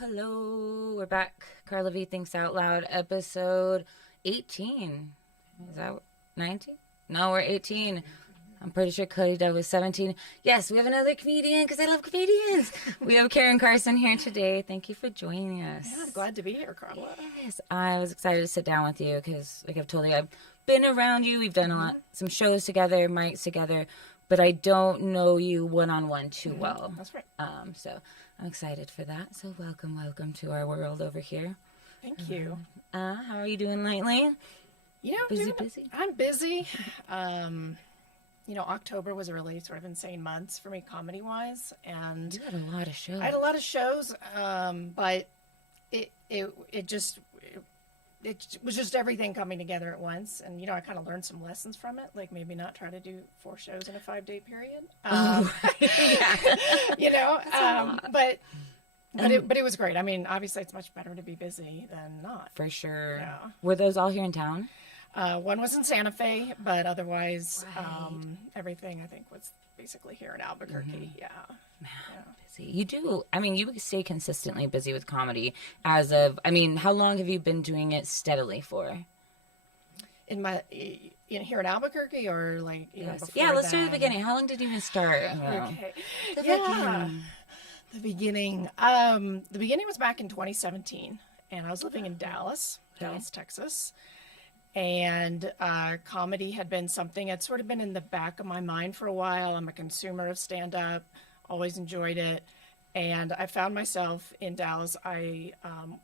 Hello. We're back. Carla V Thinks Out Loud, episode 18. Is that 19? No, we're 18. I'm pretty sure Cody Dove was 17. Yes, we have another comedian because I love comedians. We have Caryn Carson here today. Thank you for joining us. Yeah, I'm glad to be here, Carla. Yes, I was excited to sit down with you because, like I've told you, I've been around you. We've done some shows together, mics together, but I don't know you one-on-one too well. That's right. So I'm excited for that. So welcome to our world over here. Thank you. How are you doing lately? Busy. I'm busy. October was a really sort of insane month for me comedy-wise, and You had a lot of shows. I had a lot of shows, but it was just everything coming together at once, and I kind of learned some lessons from it, like maybe not try to do 4 shows in a 5-day period. But it was great. I mean, obviously, it's much better to be busy than not. For sure. Yeah. Were those all here in town? One was in Santa Fe, but otherwise, Right. everything I think was basically here in Albuquerque. Yeah. Busy. You do. I mean, you stay consistently busy with comedy how long have you been doing it steadily for? Here in Albuquerque, or like Yes. before Yeah, let's start at the then? beginning. How long did you even start? Okay. The beginning. The beginning was back in 2017, and I was living in Dallas, Texas. And comedy had been something had sort of been in the back of my mind for a while. I'm a consumer of stand-up, always enjoyed it. And I found myself in Dallas. I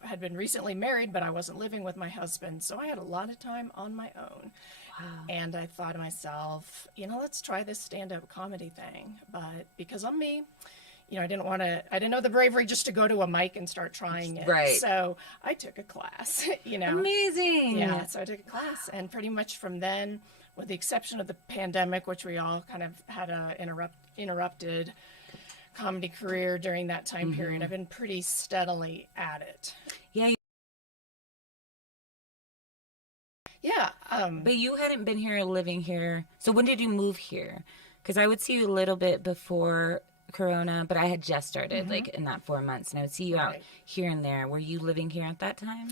had been recently married, but I wasn't living with my husband, so I had a lot of time on my own. Wow. And I thought to myself, let's try this stand-up comedy thing. But because I'm me, I didn't know the bravery just to go to a mic and start trying it. Right. So I took a class, Amazing. Yeah, so I took a class, and pretty much from then, with the exception of the pandemic, which we all kind of had a interrupted comedy career during that time period, I've been pretty steadily at it. Yeah. Yeah. But you hadn't been here living here. So when did you move here? Because I would see you a little bit before Corona, but I had just started like in that 4 months, and I would see you out here and there. Were you living here at that time?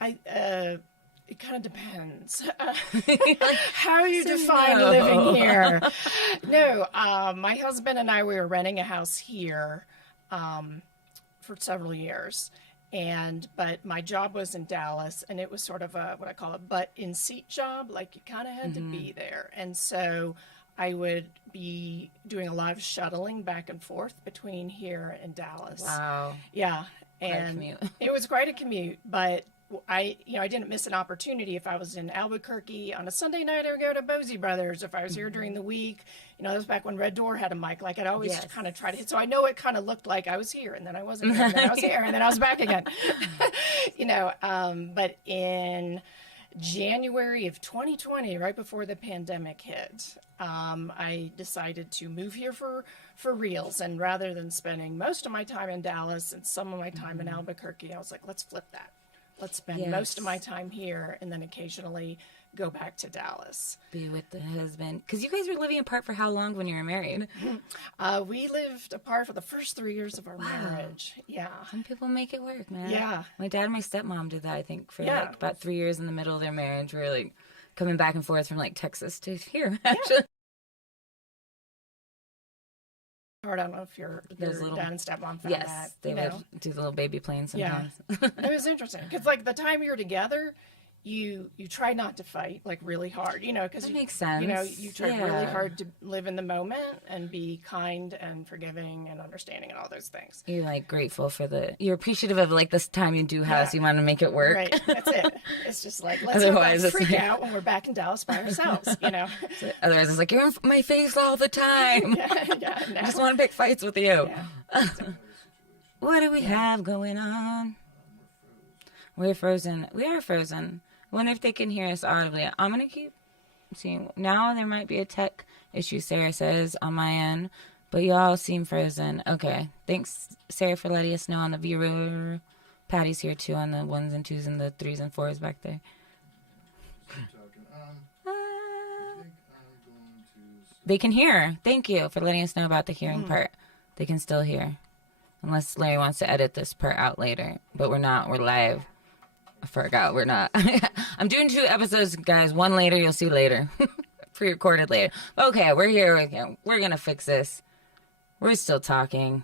It kind of depends how you define living here. No, my husband and I, we were renting a house here for several years, but my job was in Dallas, and it was sort of what I call a butt-in-seat job. Like, you kind of had to be there, and so I would be doing a lot of shuttling back and forth between here and Dallas. Wow. Yeah, Quite a and commute. it was quite a commute, but I didn't miss an opportunity. If I was in Albuquerque on a Sunday night, I would go to Bosey Brothers. If I was here during the week, that was back when Red Door had a mic. Like, I'd always kind of try to hit. So I know it kind of looked like I was here, and then I wasn't here, and then I was here, and then I was back again. But in January of 2020, right before the pandemic hit, I decided to move here for reals. And rather than spending most of my time in Dallas and some of my time in Albuquerque, I was like, let's flip that. Let's spend most of my time here and then occasionally go back to Dallas. Be with the husband. Because you guys were living apart for how long when you were married? We lived apart for the first 3 years of our marriage. Yeah. Some people make it work, man. Yeah. My dad and my stepmom did that, I think, for like about 3 years in the middle of their marriage. We were like coming back and forth from like Texas to here, actually. I don't know if your dad and stepmom found that. Yes, they would do the little baby plane sometimes. Yeah. It was interesting because, like, the time you're together, you try not to fight, like, really hard, because that makes sense. You try really hard to live in the moment and be kind and forgiving and understanding and all those things. You're like grateful you're appreciative of like this time you do have, so you want to make it work. Right, that's it. It's just like, let's freak out when we're back in Dallas by ourselves, So otherwise it's like, you're in my face all the time. I just want to pick fights with you. Yeah. What do we have going on? We're frozen. We are frozen. I wonder if they can hear us audibly. I'm going to keep seeing. Now there might be a tech issue, Sarah says, on my end. But y'all seem frozen. Okay. Thanks, Sarah, for letting us know on the viewer. Patty's here, too, on the 1s and 2s and the 3s and 4s back there. They can hear. Thank you for letting us know about the hearing part. They can still hear. Unless Larry wants to edit this part out later. But we're not. We're live. I forgot. We're not. I'm doing 2 episodes, guys. One later, you'll see later. Pre-recorded later. Okay, we're here. We're going to fix this. We're still talking.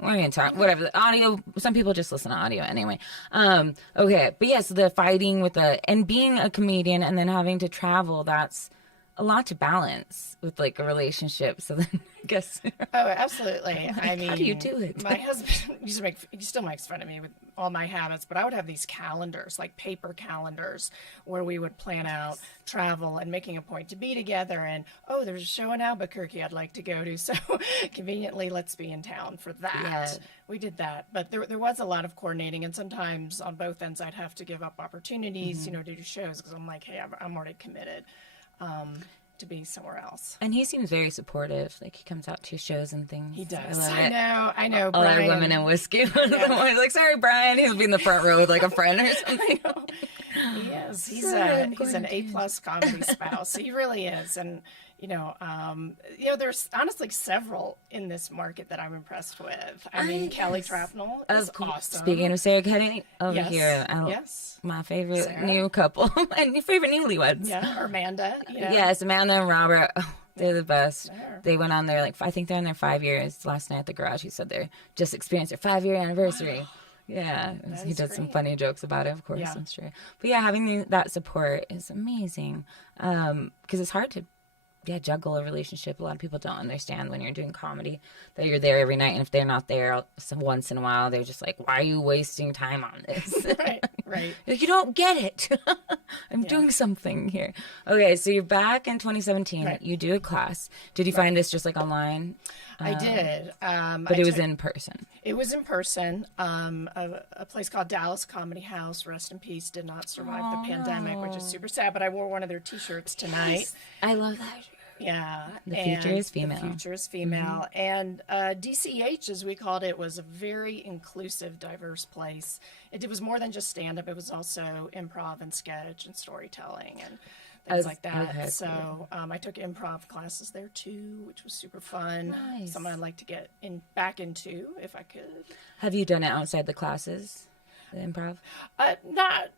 We're going to talk. Whatever. The audio. Some people just listen to audio anyway. Okay. But yes, the fighting with and being a comedian and then having to travel, that's a lot to balance with like a relationship. So then I guess. Oh, absolutely. I mean, how do you do it? My husband he still makes fun of me with all my habits, but I would have these calendars, like paper calendars, where we would plan out travel and making a point to be together. And, oh, there's a show in Albuquerque I'd like to go to. So conveniently, let's be in town for that. Yeah. We did that. But there was a lot of coordinating. And sometimes on both ends, I'd have to give up opportunities, to do shows because I'm like, hey, I'm already committed. To be somewhere else. And he seems very supportive. Like, he comes out to shows and things. He does. I know. All our women in whiskey. Yeah. He's like, sorry, Brian. He'll be in the front row with like a friend or something. He is. He's an A+ comedy spouse. He really is. And, there's honestly several in this market that I'm impressed with. I mean, Kelly Trapnell is awesome. Speaking of Sarah Kenny, over here, my favorite new couple and your favorite newlyweds. Yeah, Amanda. Yes, Amanda and Robert. Oh, they're the best. They went on their I think they're in their 5 years. Last night at the garage, he said they're just experienced their 5-year anniversary. Wow. Yeah, he did some funny jokes about it, of course, I'm sure. But yeah, having that support is amazing because it's hard to juggle a relationship. A lot of people don't understand when you're doing comedy that you're there every night, and if they're not there once in a while, they're just like, why are you wasting time on this? Right. Like, you don't get it. I'm doing something here. Okay, so you're back in 2017. Right. You do a class. Did you find this just like online? I did. But it was in person. It was in person. A place called Dallas Comedy House, rest in peace, did not survive the pandemic, which is super sad, but I wore one of their t-shirts tonight. Yes. I love that. Yeah. The future is female. The future is female. Mm-hmm. And DCH, as we called it, was a very inclusive, diverse place. It was more than just stand-up. It was also improv and sketch and storytelling and things like that. Okay, so I took improv classes there, too, which was super fun. Nice. Something I'd like to get back into if I could. Have you done it outside the classes, the improv? Not...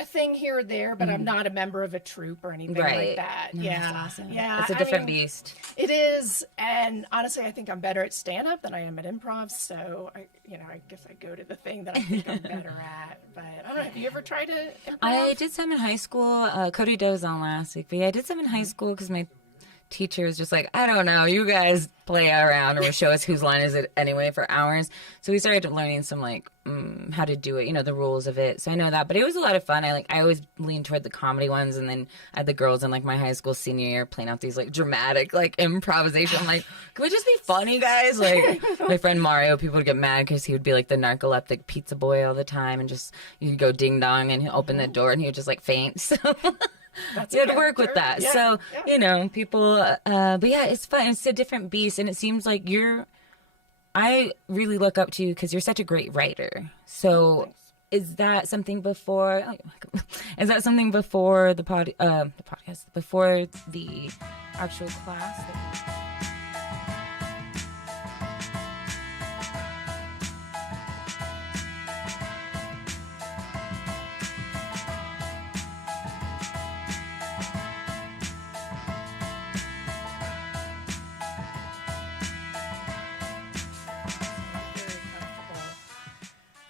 a thing here or there, but I'm not a member of a troupe or anything like that. No, yeah. That's awesome. Yeah. It's a different beast. It is. And honestly, I think I'm better at stand-up than I am at improv. So, I guess I go to the thing that I think I'm better at. But I don't know. Have you ever tried to improv? I did some in high school. Cody Doe was on last week. But yeah, I did some in high school because my teacher was just like, I don't know, you guys play around or show us whose line is it anyway for hours. So we started learning some how to do it, the rules of it. So I know that, but it was a lot of fun. I always leaned toward the comedy ones, and then I had the girls in my high school senior year playing out these dramatic improvisation. I'm like, can we just be funny, guys? My friend Mario, people would get mad because he would be the narcoleptic pizza boy all the time, and just you'd go ding dong and he'd open the door and he would just faint. So you had to work with that. Yeah, so, people, but yeah, it's fun. It's a different beast. And it seems like I really look up to you because you're such a great writer. So is that something before, the podcast, before the actual class?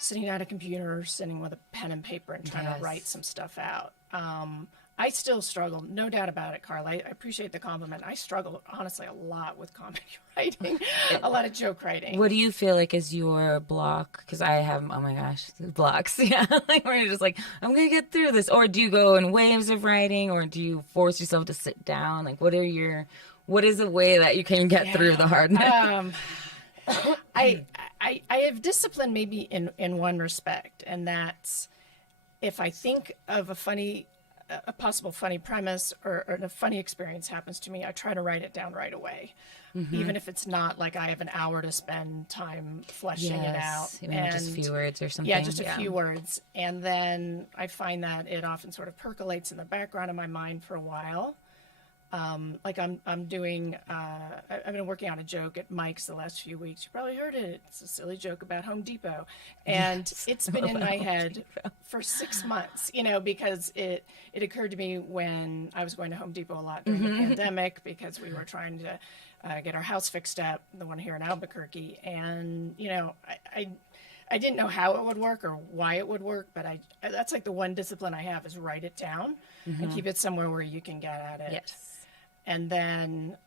Sitting at a computer, sitting with a pen and paper and trying to write some stuff out. I still struggle, no doubt about it, Carla. I appreciate the compliment. I struggle, honestly, a lot with comedy writing, a lot of joke writing. What do you feel is your block? Because I have, oh my gosh, blocks. Yeah, where you're just I'm going to get through this. Or do you go in waves of writing, or do you force yourself to sit down? What is a way that you can get through the hardness? I have discipline maybe in one respect, and that's if I think of a possible funny premise or a funny experience happens to me, I try to write it down right away. Mm-hmm. Even if it's not I have an hour to spend time fleshing it out. Even just a few words or something. Yeah, just a few words. And then I find that it often sort of percolates in the background of my mind for a while. Like I'm doing, I've been working on a joke at Mike's the last few weeks. You probably heard it. It's a silly joke about Home Depot. And it's been in my head for 6 months, because it occurred to me when I was going to Home Depot a lot during the pandemic because we were trying to get our house fixed up, the one here in Albuquerque. And, I didn't know how it would work or why it would work, but that's like the one discipline I have is write it down and keep it somewhere where you can get at it. Yes. And then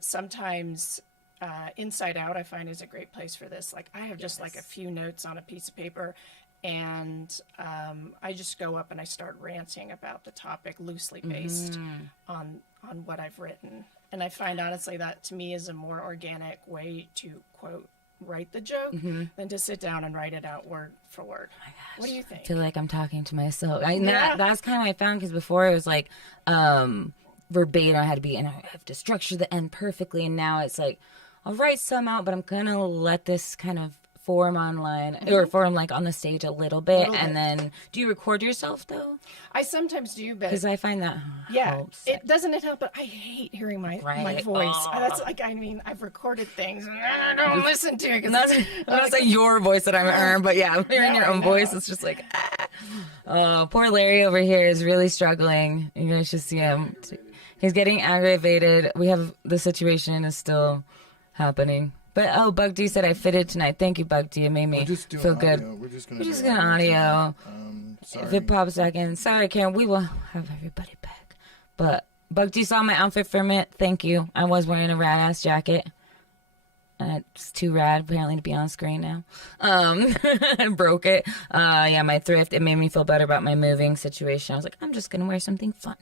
sometimes Inside Out I find is a great place for this. Like I have just like a few notes on a piece of paper and I just go up and I start ranting about the topic loosely based on what I've written. And I find honestly that to me is a more organic way to quote write the joke than to sit down and write it out word for word. Oh my gosh. What do you think? I feel like I'm talking to myself. That's kind of what I found because before it was like verbatim I had to be, and I have to structure the end perfectly, and now it's like I'll write some out, but I'm gonna let this kind of form online or form like on the stage a little bit. And then do you record yourself though? I sometimes do, but because I find that helps. It help, but I hate hearing my voice. That's like, I've recorded things and I don't listen to it. I'm not saying your voice that I'm hearing, but yeah, hearing your own voice, it's just like, oh, poor Larry over here is really struggling. You guys should see him. He's getting aggravated. We have the situation is still happening. But Bug D said I fitted tonight. Thank you, Bug D. It made me feel good. We're just going to audio. If it pops back in. Sorry, Karen. We will have everybody back. But Bug D saw my outfit for a minute. Thank you. I was wearing a rad-ass jacket. It's too rad, apparently, to be on screen now. I broke it. My thrift. It made me feel better about my moving situation. I was like, I'm just going to wear something fun.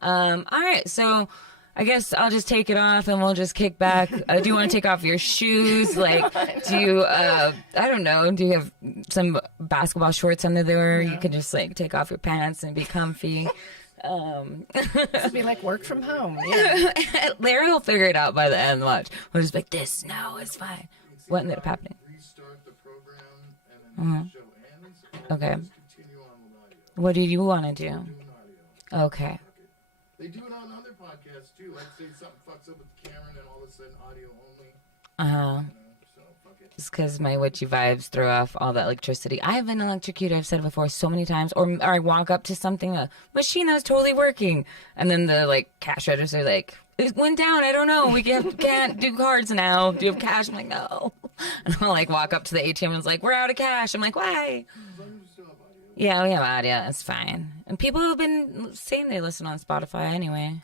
All right, so I guess I'll just take it off and we'll just kick back. Do you want to take off your shoes? Like, do you, I don't know, do you have some basketball shorts under there? You can just like take off your pants and be comfy. This would be like work from home. Yeah. Larry will figure it out by the end. Watch. We'll just be like, this, no, it's fine. What ended up happening? Restart the program and then the show ends. Okay. Just continue on with audio. What do you want to do? Doing audio. Okay. They do it on other podcasts too. Like say something fucks up with Karen and all of a sudden audio only. So fuck it. It's because my witchy vibes throw off all that electricity. I have been electrocuted, I've said it before so many times. Or I walk up to something, a machine that's totally working. And then the like cash register like, it went down, I don't know. We can't do cards now. Do you have cash? I'm like, no. And I'll like walk up to the ATM and it's like, we're out of cash. I'm like, why? Yeah, we have audio. It's fine. And people have been saying they listen on Spotify anyway.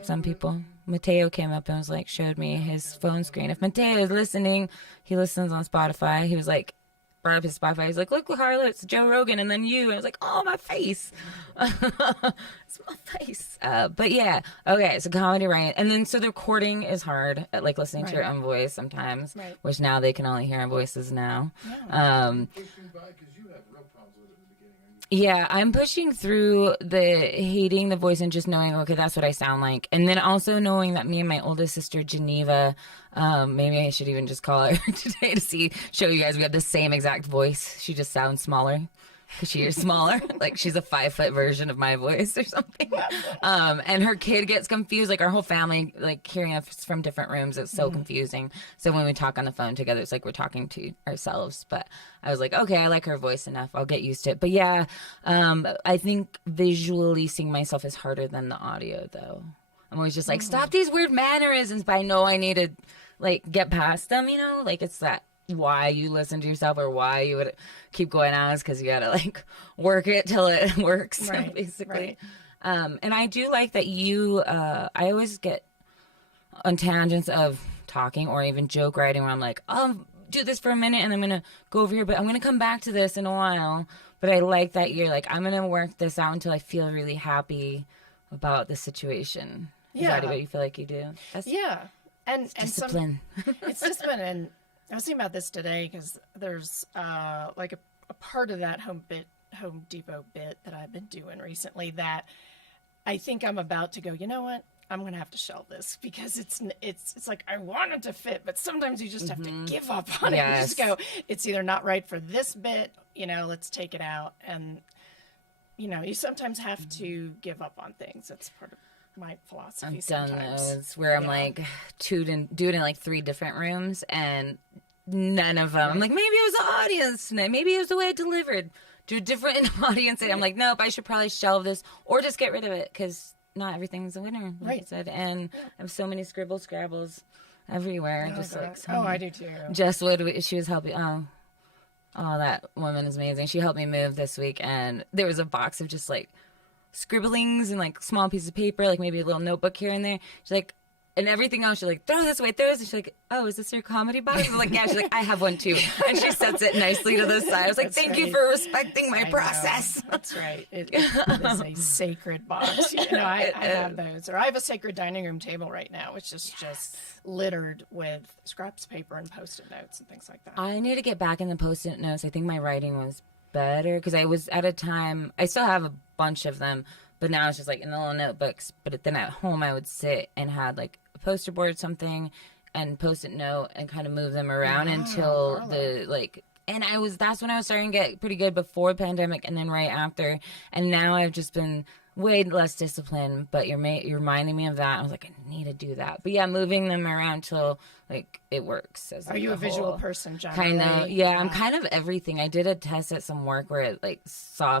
Some people. Mateo came up and was like, showed me his phone screen. If Mateo is listening, he listens on Spotify. He was like, brought up his Spotify. He's like, look, Carla, it's Joe Rogan and then you. And I was like, oh, my face. It's my face. But yeah, okay, so comedy, right? And then so the recording is hard, like listening to your own voice sometimes, which now they can only hear our voices now. Yeah. Yeah, I'm pushing through the hating the voice and just knowing, okay, that's what I sound like. And then also knowing that me and my oldest sister, Geneva, maybe I should even just call her today to show you guys we have the same exact voice. She just sounds smaller because she is smaller. Like she's a 5-foot version of my voice or something. And her kid gets confused. Like our whole family, like hearing us from different rooms, it's so confusing. So when we talk on the phone together, it's like we're talking to ourselves. But I was like, okay, I like her voice enough. I'll get used to it. But yeah, I think visually seeing myself is harder than the audio, though. I'm always just like, stop these weird mannerisms. But I know I need to like get past them, you know? Like it's that why you listen to yourself or why you would keep going on is because you gotta like work it till it works, basically. And I do like that you I always get on tangents of talking or even joke writing where I'm like, I'll do this for a minute and I'm gonna go over here, but I'm gonna come back to this in a while. But I like that you're like, I'm gonna work this out until I feel really happy about the situation. Is that what you feel like you do? That's and discipline. It's discipline. And I was thinking about this today because there's like a part of that Home Depot bit that I've been doing recently that I think I'm about to go, you know what? I'm going to have to shelve this because it's like I want it to fit, but sometimes you just have to give up on it. You just go, it's either not right for this bit, let's take it out. And, you sometimes have to give up on things. That's part of my philosophy. I've done sometimes. those where I'm like, do it in like 3 different rooms, and none of them. I'm like, maybe it was the audience tonight. Maybe it was the way I delivered. Do a different audience. And I'm like, nope, I should probably shelve this or just get rid of it because not everything's a winner, like I said. And I have so many scrabbles everywhere. I do too. Jess Wood, she was helping. Oh, that woman is amazing. She helped me move this week, and there was a box of just like scribblings and like small pieces of paper, like maybe a little notebook here and there. She's like, and everything else, she's like, throw this away, throw this. And she's like, oh, is this your comedy box? I was like, yeah. She's like, I have one too. And she sets it nicely to the side. I was like, thank you for respecting my process. That's right. It is a sacred box. You know, I have those. Or I have a sacred dining room table right now, which is just littered with scraps of paper and Post-it notes and things like that. I need to get back in the Post-it notes. I think my writing was better because I was at a time, I still have a bunch of them, but now it's just like in the little notebooks. But then at home, I would sit and had like a poster board, something, and Post-it note and kind of move them around until Carla. That's when I was starting to get pretty good before the pandemic and then right after. And now I've just been way less disciplined, but you're reminding me of that. I was like, I need to do that. But yeah, moving them around till like it works. Are you a visual person, Kind generally? of, yeah. I'm kind of everything. I did a test at some work where it like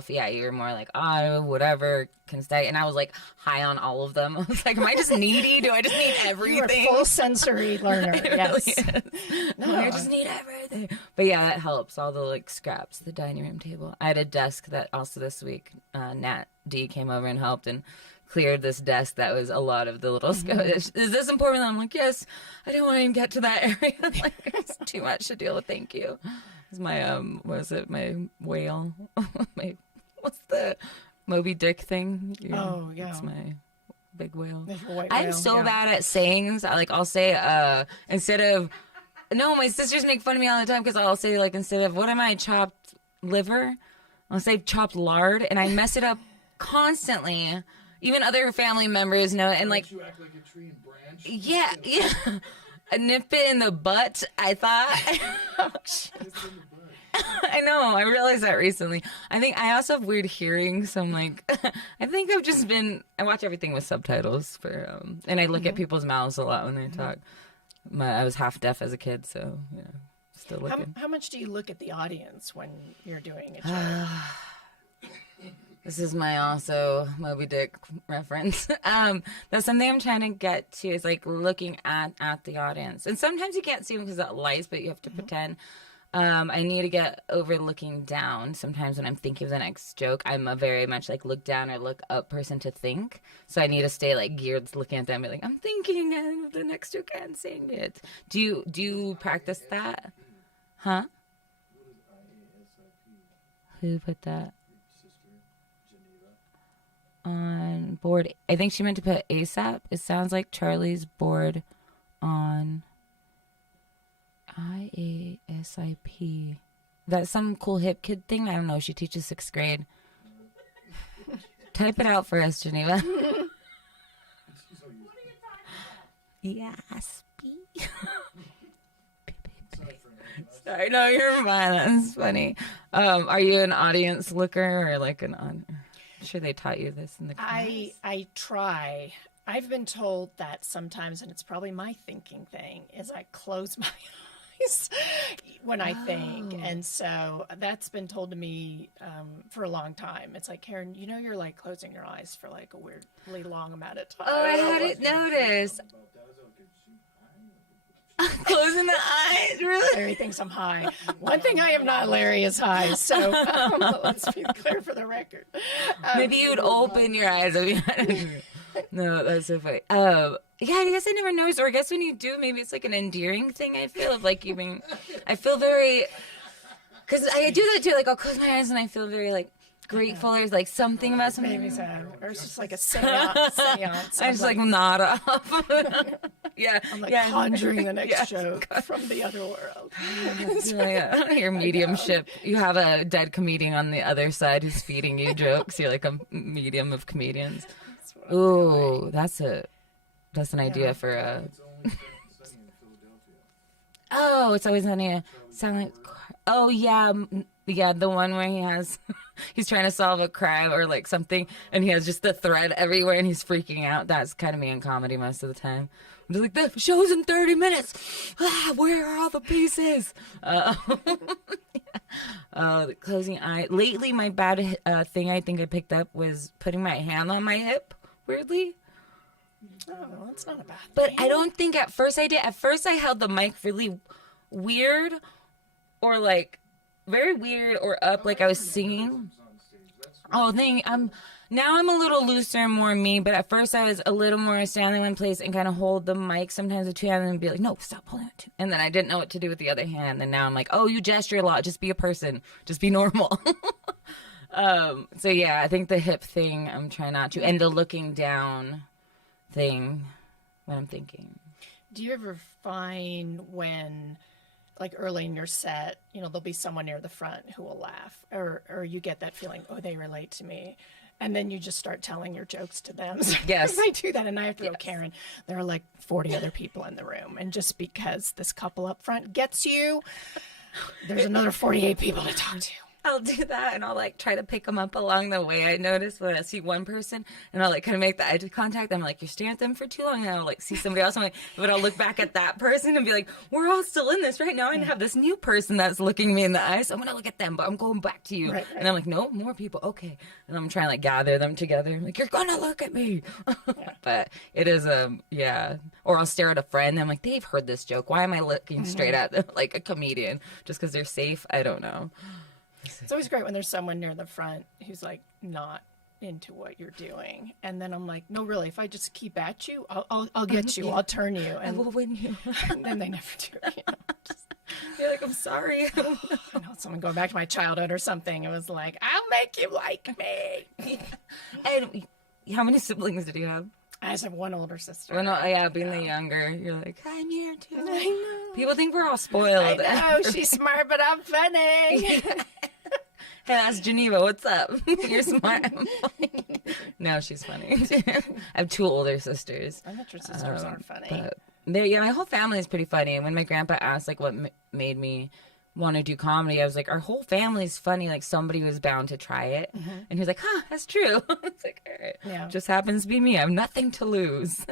you're more like, oh, whatever can stay. And I was like high on all of them. I was like, am I just needy? Do I just need everything? You're a full sensory learner. Yes. Really no, I just need everything. But yeah, that helps. All the like scraps, the dining room table. I had a desk that also this week, Nat D came over and helped and cleared this desk that was a lot of the little is this important? I'm like, yes. I didn't want to even get to that area. Like, it's too much to deal with. Thank you. It's my my whale. What's the Moby Dick thing? Oh yeah, it's my big whale. I'm so bad at sayings. I'll say instead of no. My sisters make fun of me all the time because I'll say like instead of what am I, chopped liver, I'll say chopped lard, and I mess it up constantly. Even other family members know, and like you act like a tree and branch. Yeah. A nip it in the butt. I thought. I know. I realized that recently. I think I also have weird hearing, so I'm like, I think I've just been. I watch everything with subtitles for, and I look at people's mouths a lot when they talk. I was half deaf as a kid, so yeah, still looking. How much do you look at the audience when you're doing a show? This is my also Moby Dick reference. That's something I'm trying to get to is like looking at the audience. And sometimes you can't see them because of lights, but you have to pretend. I need to get over looking down. Sometimes when I'm thinking of the next joke, I'm a very much like look down or look up person to think. So I need to stay like geared looking at them and be like, I'm thinking of the next joke and saying it. Do you practice that? Huh? Who put that on board? I think she meant to put ASAP. It sounds like Charlie's board on IASIP. That's some cool hip kid thing. I don't know. She teaches 6th grade. Type it out for us, Geneva. Yes. Sorry, no, you're fine. That's funny. Are you an audience looker or like I'm sure they taught you this in the class. I try. I've been told that sometimes, and it's probably my thinking thing, is I close my eyes when I think. And so that's been told to me for a long time. It's like, Caryn, you're like closing your eyes for like a weirdly long amount of time. Oh, I hadn't noticed. Closing the eyes, really? Larry thinks I'm high. One thing I am not, Larry, is high. So let's be clear for the record. Maybe you'd open your eyes. No, that's so funny. Yeah, I guess I never noticed. Or I guess when you do, maybe it's like an endearing thing. I feel of like you being. I feel very. Because I do that too. Like I'll close my eyes and I feel very like grateful. There's like something about something. Maybe so. Or it's just like a seance. I just like nod off. Yeah. I'm like conjuring the next joke from the other world. Your mediumship. You have a dead comedian on the other side who's feeding you jokes. You're like a medium of comedians. Ooh, that's an idea for a. Oh, it's always on a sound like. Oh yeah, yeah, the one where he has, he's trying to solve a crime or like something, and he has just the thread everywhere, and he's freaking out. That's kind of me in comedy most of the time. I'm just like, the show's in 30 minutes. Where are all the pieces? Yeah. The closing eye. Lately, my bad thing I think I picked up was putting my hand on my hip. Weirdly. Oh, well, that's not a bad thing. But I don't think at first I did. At first I held the mic really weird or like very weird or up like I was singing. Oh, now I'm a little looser and more me, but at first I was a little more standing in one place and kind of hold the mic sometimes with two hands and be like, no, stop holding it. And then I didn't know what to do with the other hand. And now I'm like, oh, you gesture a lot. Just be a person. Just be normal. So yeah, I think the hip thing I'm trying not to. And the looking down thing when I'm thinking. Do you ever find when, like early in your set, there'll be someone near the front who will laugh, or you get that feeling, oh, they relate to me, and then you just start telling your jokes to them? Yes. I do that, and I have to go, Caryn, there are like 40 other people in the room, and just because this couple up front gets you, there's another 48 people to talk to. I'll do that, and I'll like try to pick them up along the way. I notice when I see one person, and I'll like kind of make the eye contact. I'm like, you're staring at them for too long, and I'll like see somebody else. I'm like, but I'll look back at that person and be like, we're all still in this right now. I have this new person that's looking me in the eye, so I'm gonna look at them, but I'm going back to you. Right. And I'm like, no, more people, okay. And I'm trying to like gather them together. I'm like, you're gonna look at me. Yeah. But it is yeah. Or I'll stare at a friend. And I'm like, they've heard this joke. Why am I looking straight at them like a comedian just because they're safe? I don't know. It's always great when there's someone near the front who's like not into what you're doing, and then I'm like, no, really, if I just keep at you, I'll get you. Yeah. I'll turn you, and I will win you. And then they never do. You're like, I'm sorry. I know, someone going back to my childhood or something. It was like, I'll make you like me. Yeah. And how many siblings did you have? I just have one older sister. Well, no, yeah, being the younger, you're like, I'm here too. I know. People think we're all spoiled. I know, she's smart, but I'm funny. Hey, that's Geneva. What's up? You're smart. No, she's funny. I have two older sisters. I bet your sisters aren't funny. But my whole family is pretty funny. And when my grandpa asked, like, what made me want to do comedy, I was like, our whole family's funny. Like, somebody was bound to try it. Mm-hmm. And he was like, that's true. It's like, all right. Yeah. Just happens to be me. I have nothing to lose.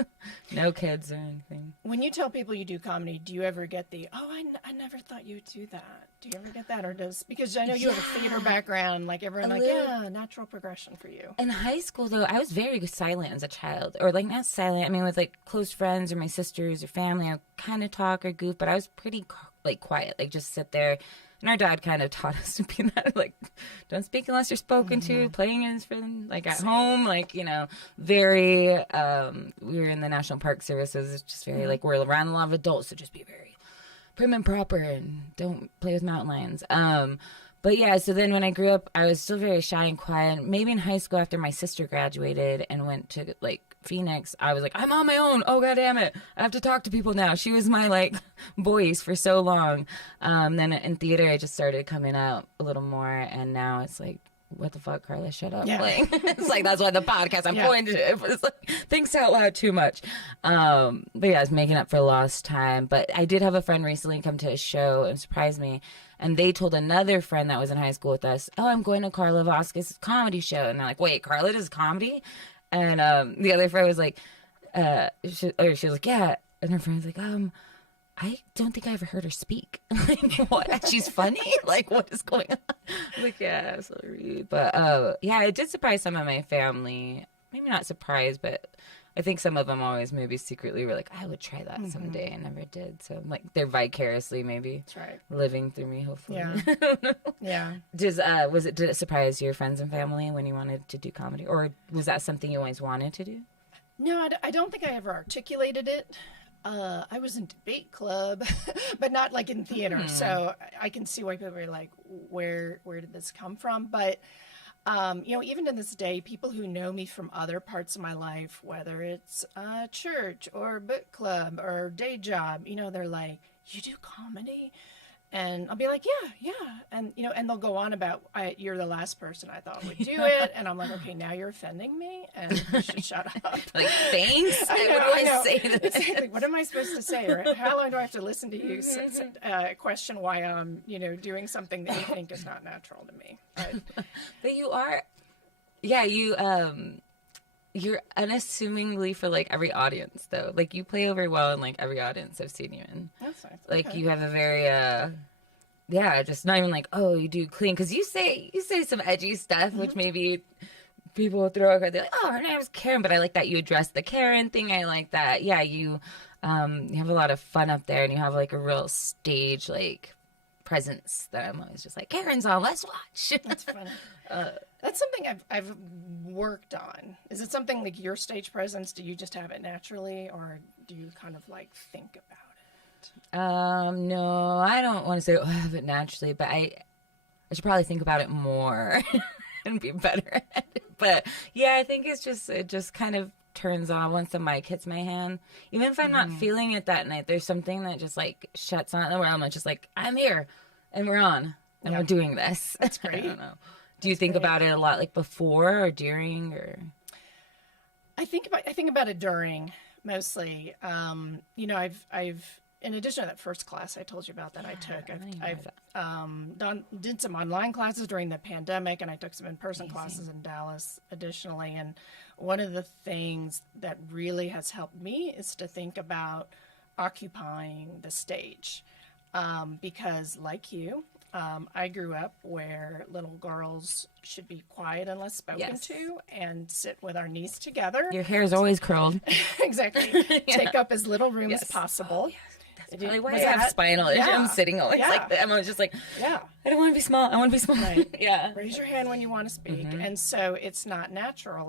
No kids or anything. When you tell people you do comedy, do you ever get the, I never thought you would do that? Do you ever get that? Or because I know you have a theater background, like everyone, like, yeah, natural progression for you. In high school, though, I was very silent as a child. Or, like, not silent. I mean, with, like, close friends or my sisters or family, I would kind of talk or goof, but I was pretty like quiet, like just sit there. And our dad kind of taught us to be that, like, don't speak unless you're spoken to. Playing is for them, like at home, like, very. We were in the National Park Services. It's just very like we're around a lot of adults, so just be very prim and proper and don't play with mountain lions. But yeah, so then when I grew up, I was still very shy and quiet. Maybe in high school after my sister graduated and went to like Phoenix, I was like, I'm on my own. Oh, God damn it. I have to talk to people now. She was my like voice for so long. Then in theater, I just started coming out a little more. And now it's like, what the fuck, Carla, shut up. Yeah. Like, it's like, that's why the podcast I'm pointing to. It's like, thinks out loud too much. But yeah, I was making up for lost time. But I did have a friend recently come to a show and surprise me. And they told another friend that was in high school with us, oh, I'm going to Carla Vasquez's comedy show. And they're like, wait, Carla does comedy? And the other friend was like, she was like, yeah. And her friend was like, I don't think I ever heard her speak. Like, what? She's funny? Like, what is going on? I'm like, yeah, so rude. But yeah, it did surprise some of my family. Maybe not surprised, but I think some of them always maybe secretly were like, I would try that someday. I never did. So like they're vicariously maybe living through me, hopefully. Yeah. I don't know. Yeah. Did it surprise your friends and family when you wanted to do comedy? Or was that something you always wanted to do? No, I don't think I ever articulated it. I was in debate club, but not like in theater. So I can see why people are like, where did this come from? But even to this day, people who know me from other parts of my life, whether it's church or book club or day job, they're like, you do comedy? And I'll be like, yeah. And, and they'll go on about, you're the last person I thought would do it. And I'm like, okay, now you're offending me and you should shut up. Like, thanks? What do I say to this? Like, what am I supposed to say? Right? How long do I have to listen to you question why I'm, doing something that you think is not natural to me? But you are, you're unassumingly for like every audience though. Like you play over well in like every audience I've seen you in. That's nice. Like Okay. you have a very just not even like, oh, you do clean, because you say some edgy stuff which maybe people will throw out. They're like, oh, her name's Caryn, but I like that you address the Caryn thing. I like that. Yeah, you have a lot of fun up there, and you have like a real stage like presence that I'm always just like, Caryn's on, let's watch. That's funny. That's something I've worked on. Is it something like your stage presence? Do you just have it naturally, or do you kind of like think about it? No, I don't want to say I have it naturally, but I should probably think about it more and be better at it. But yeah, I think it just kind of turns on once the mic hits my hand. Even if I'm not feeling it that night, there's something that just like shuts on where I'm just like, I'm here and we're on and we're doing this. That's great. I don't know. Do you think about it a lot, like before or during, or? I think about it during mostly. I've in addition to that first class I told you about that I took, I've did some online classes during the pandemic, and I took some in-person classes in Dallas additionally. And one of the things that really has helped me is to think about occupying the stage, because like you, I grew up where little girls should be quiet unless spoken to and sit with our knees together. Your hair is always curled. Exactly. Take up as little room as possible. Oh, yes. That's probably why I have spinal issue. I'm sitting always like that. I'm always just like, I don't want to be small. I want to be small. Right. Yeah. Raise your hand when you want to speak. And so it's not natural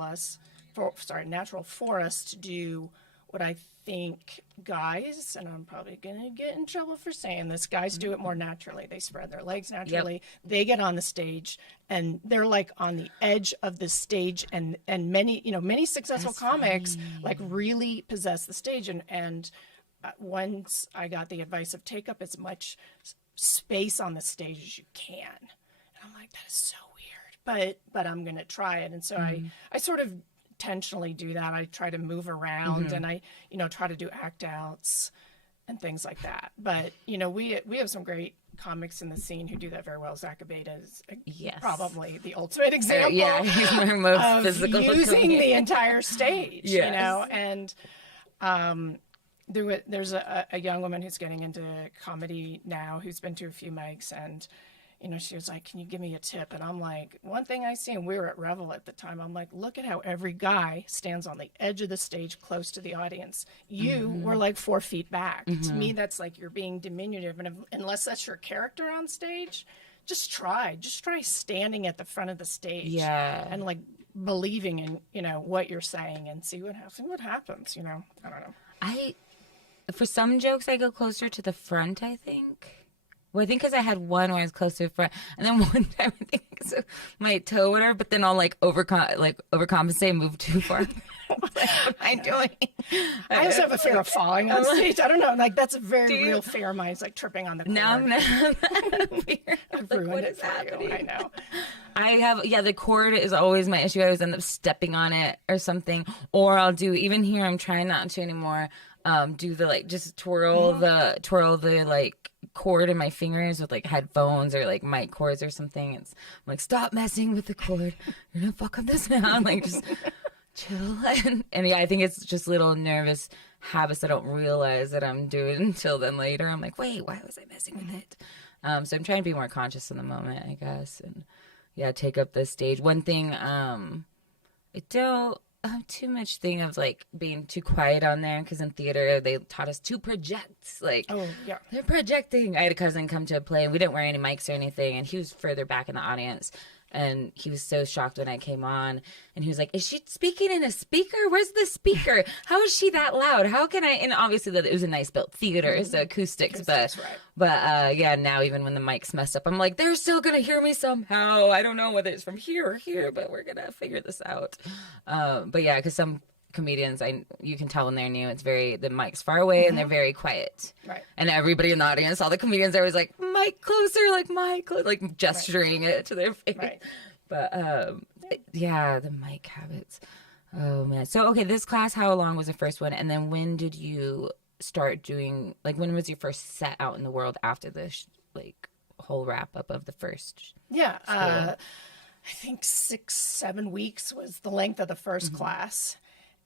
for us to do what I think guys, and I'm probably going to get in trouble for saying this, guys do it more naturally. They spread their legs naturally. They get on the stage and they're like on the edge of the stage, and many successful comics like really possess the stage. And once I got the advice of take up as much space on the stage as you can. And I'm like, that is so weird, but I'm going to try it. And so I sort of intentionally do that. I try to move around and I, try to do act outs and things like that. But, we have some great comics in the scene who do that very well. Zach Abeda is probably the ultimate example. He's my most of physical using the entire stage, Yes. and there's a young woman who's getting into comedy now who's been to a few mics, and she was like, can you give me a tip? And I'm like, one thing I see, and we were at Revel at the time, I'm like, look at how every guy stands on the edge of the stage close to the audience. You were like 4 feet back. To me, that's like you're being diminutive, and unless that's your character on stage, just try standing at the front of the stage and like believing in what you're saying, and see what happens. I don't know. For some jokes, I go closer to the front, I think. Well, I think because I had one where I was close to the front, and then one time I think my toe, whatever, but then I'll overcompensate and move too far. What am I doing? I also have a fear of falling on stage. I don't know. Like, that's a very real fear of mine. It's like tripping on the cord. Now I'm not fear. I've ruined it for you. I know. I have, the cord is always my issue. I always end up stepping on it or something. Or I'll do, even here, I'm trying not to anymore, do the, just twirl the, like, cord in my fingers with, like, headphones or, like, mic cords or something. I'm like, stop messing with the cord. You're gonna fuck up the sound. Like, just chill. And I think it's just little nervous habits I don't realize that I'm doing until then later. I'm like, wait, why was I messing with it? So I'm trying to be more conscious in the moment, I guess. And take up the stage. One thing, I don't have too much thing of like being too quiet on there, because in theater they taught us to project. Like, they're projecting. I had a cousin come to a play and we didn't wear any mics or anything, and he was further back in the audience. And he was so shocked when I came on, and he was like, is she speaking in a speaker? Where's the speaker? How is she that loud? How can I? And obviously it was a nice built theater, so acoustics, but now even when the mic's messed up, I'm like, they're still going to hear me somehow. I don't know whether it's from here or here, but we're going to figure this out. Because some comedians, you can tell when they're new. It's the mic's far away and they're very quiet. Right. And everybody in the audience, all the comedians are always like, mic closer, like gesturing it to their face. Right. But yeah, the mic habits. Oh man. So okay, this class, how long was the first one? And then when did you start doing, like, when was your first set out in the world after this, like, whole wrap up of the first? Yeah. I think 6-7 weeks was the length of the first class.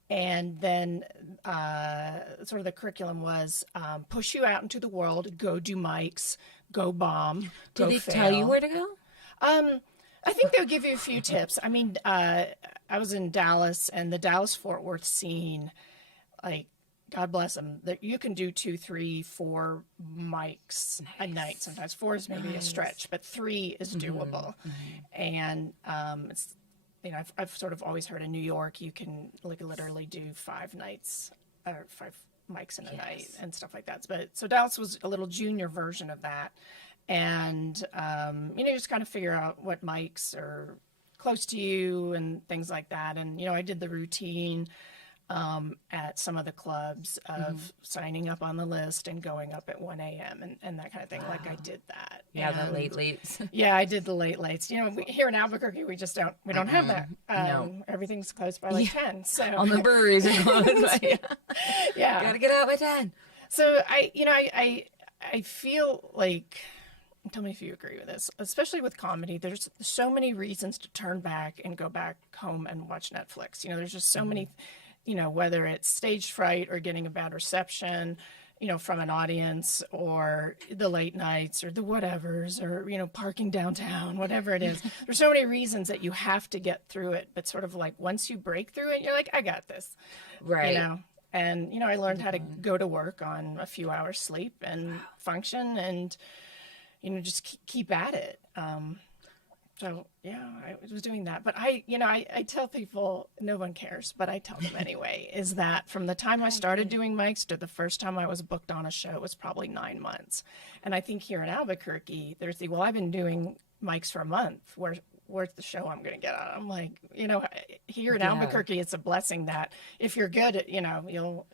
And then sort of the curriculum was push you out into the world, go do mics, go bomb, Did they tell you where to go? I think they'll give you a few tips. I mean, I was in Dallas, and the Dallas-Fort Worth scene, like, God bless them, that you can do 2, 3, 4 mics a night. Sometimes 4 is maybe a stretch, but 3 is doable. And it's, you know, I've sort of always heard in New York you can like literally do 5 nights or 5 mics in a night and stuff like that. But so Dallas was a little junior version of that, and you know, just kind of figure out what mics are close to you and things like that. And you know, I did the routine at some of the clubs of signing up on the list and going up at 1 a.m. and that kind of thing. Wow. Like I did that. Yeah, the late. Yeah, I did the late. You know, here in Albuquerque, we don't have that. No. Everything's closed by like 10. So on the breweries are closed. Yeah. Gotta get out by 10. So I feel like, tell me if you agree with this, especially with comedy, there's so many reasons to turn back and go back home and watch Netflix. You know, there's just so many, you know, whether it's stage fright or getting a bad reception, you know, from an audience, or the late nights or the whatevers, or, you know, parking downtown, whatever it is. There's so many reasons that you have to get through it. But sort of like once you break through it, you're like, I got this. Right. You know, and, you know, I learned how to go to work on a few hours sleep and function and, you know, just keep at it. So, yeah, I was doing that. But I tell people, no one cares, but I tell them anyway, is that from the time I started doing mics to the first time I was booked on a show, it was probably 9 months. And I think here in Albuquerque, there's well, I've been doing mics for a month. Where's the show I'm going to get on? I'm like, you know, here in Albuquerque, it's a blessing that if you're good at, you know,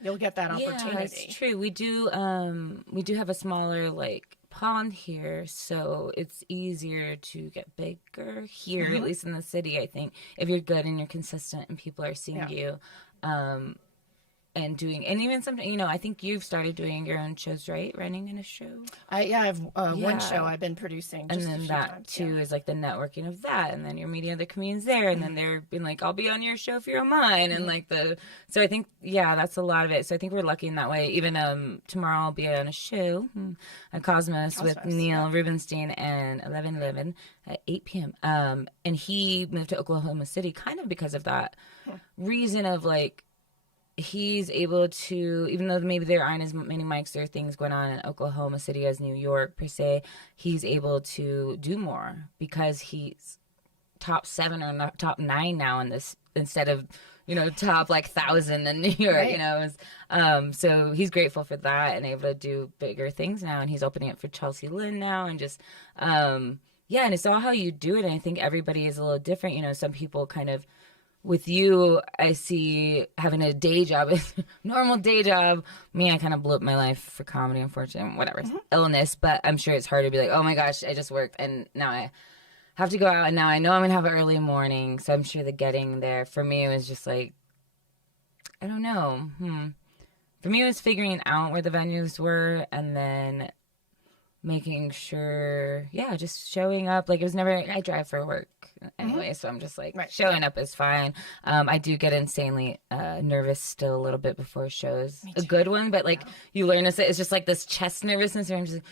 you'll get that opportunity. Yeah, it's true. We do have a smaller, like, pond here, so it's easier to get bigger here, at least in the city, I think, if you're good and you're consistent and people are seeing you, and even something, you know, I think you've started doing your own shows, right? Running in a show. I have one show I've been producing, just and then that too is like the networking of that, and then you're meeting other comedians there, and then they're being like, I'll be on your show if you're on mine, and like so I think that's a lot of it. So I think we're lucky in that way. Even tomorrow I'll be on a show at Cosmos with Neil Rubenstein and 1111 at 8 p.m. And he moved to Oklahoma City kind of because of that reason of like, he's able to, even though maybe there aren't as many mics or things going on in Oklahoma City as New York per se, he's able to do more because he's top 7 or top 9 now in this, instead of, you know, top like 1,000 in New York, right. You know. So he's grateful for that and able to do bigger things now. And he's opening it for Chelsea Lynn now, and just, and it's all how you do it. And I think everybody is a little different. You know, some people kind of, with you, I see having a day job, normal day job. Me, I kind of blew up my life for comedy, unfortunately, whatever, illness. But I'm sure it's hard to be like, oh my gosh, I just worked and now I have to go out, and now I know I'm going to have an early morning. So I'm sure the getting there for me was just like, I don't know. For me, it was figuring out where the venues were and then making sure, just showing up. Like, it was never, I drive for work anyway, so I'm just like, showing up is fine. I do get insanely nervous still a little bit before shows. A good one, but like, you learn to say, it's just like this chest nervousness where I'm just like,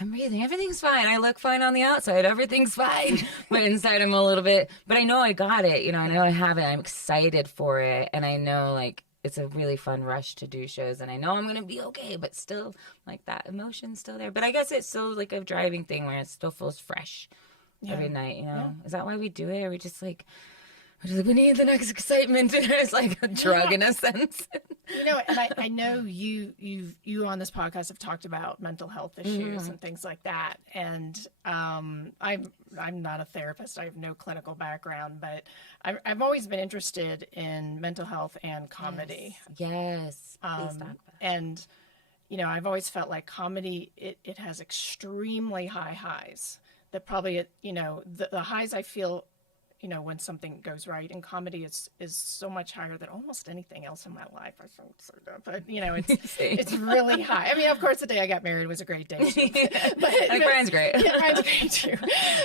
I'm breathing, everything's fine. I look fine on the outside, everything's fine. But inside I'm a little bit, but I know I got it, you know, I know I have it. I'm excited for it. And I know like, it's a really fun rush to do shows, and I know I'm going to be okay, but still, like, that emotion's still there. But I guess it's still, like, a driving thing where it still feels fresh every night, you know? Is that why we do it? Or we just, like, Like, we need the next excitement, and it's like a drug in a sense. And I know you on this podcast have talked about mental health issues and things like that. And I'm not a therapist. I have no clinical background, but I've always been interested in mental health and comedy. Yes. Please talk about it. And I've always felt like comedy, it has extremely high highs. That probably the highs I feel, when something goes right in comedy is so much higher than almost anything else in my life. I shouldn't say that, but it's really high. I mean, of course, the day I got married was a great day too. Brian's great. Yeah, Brian's great too.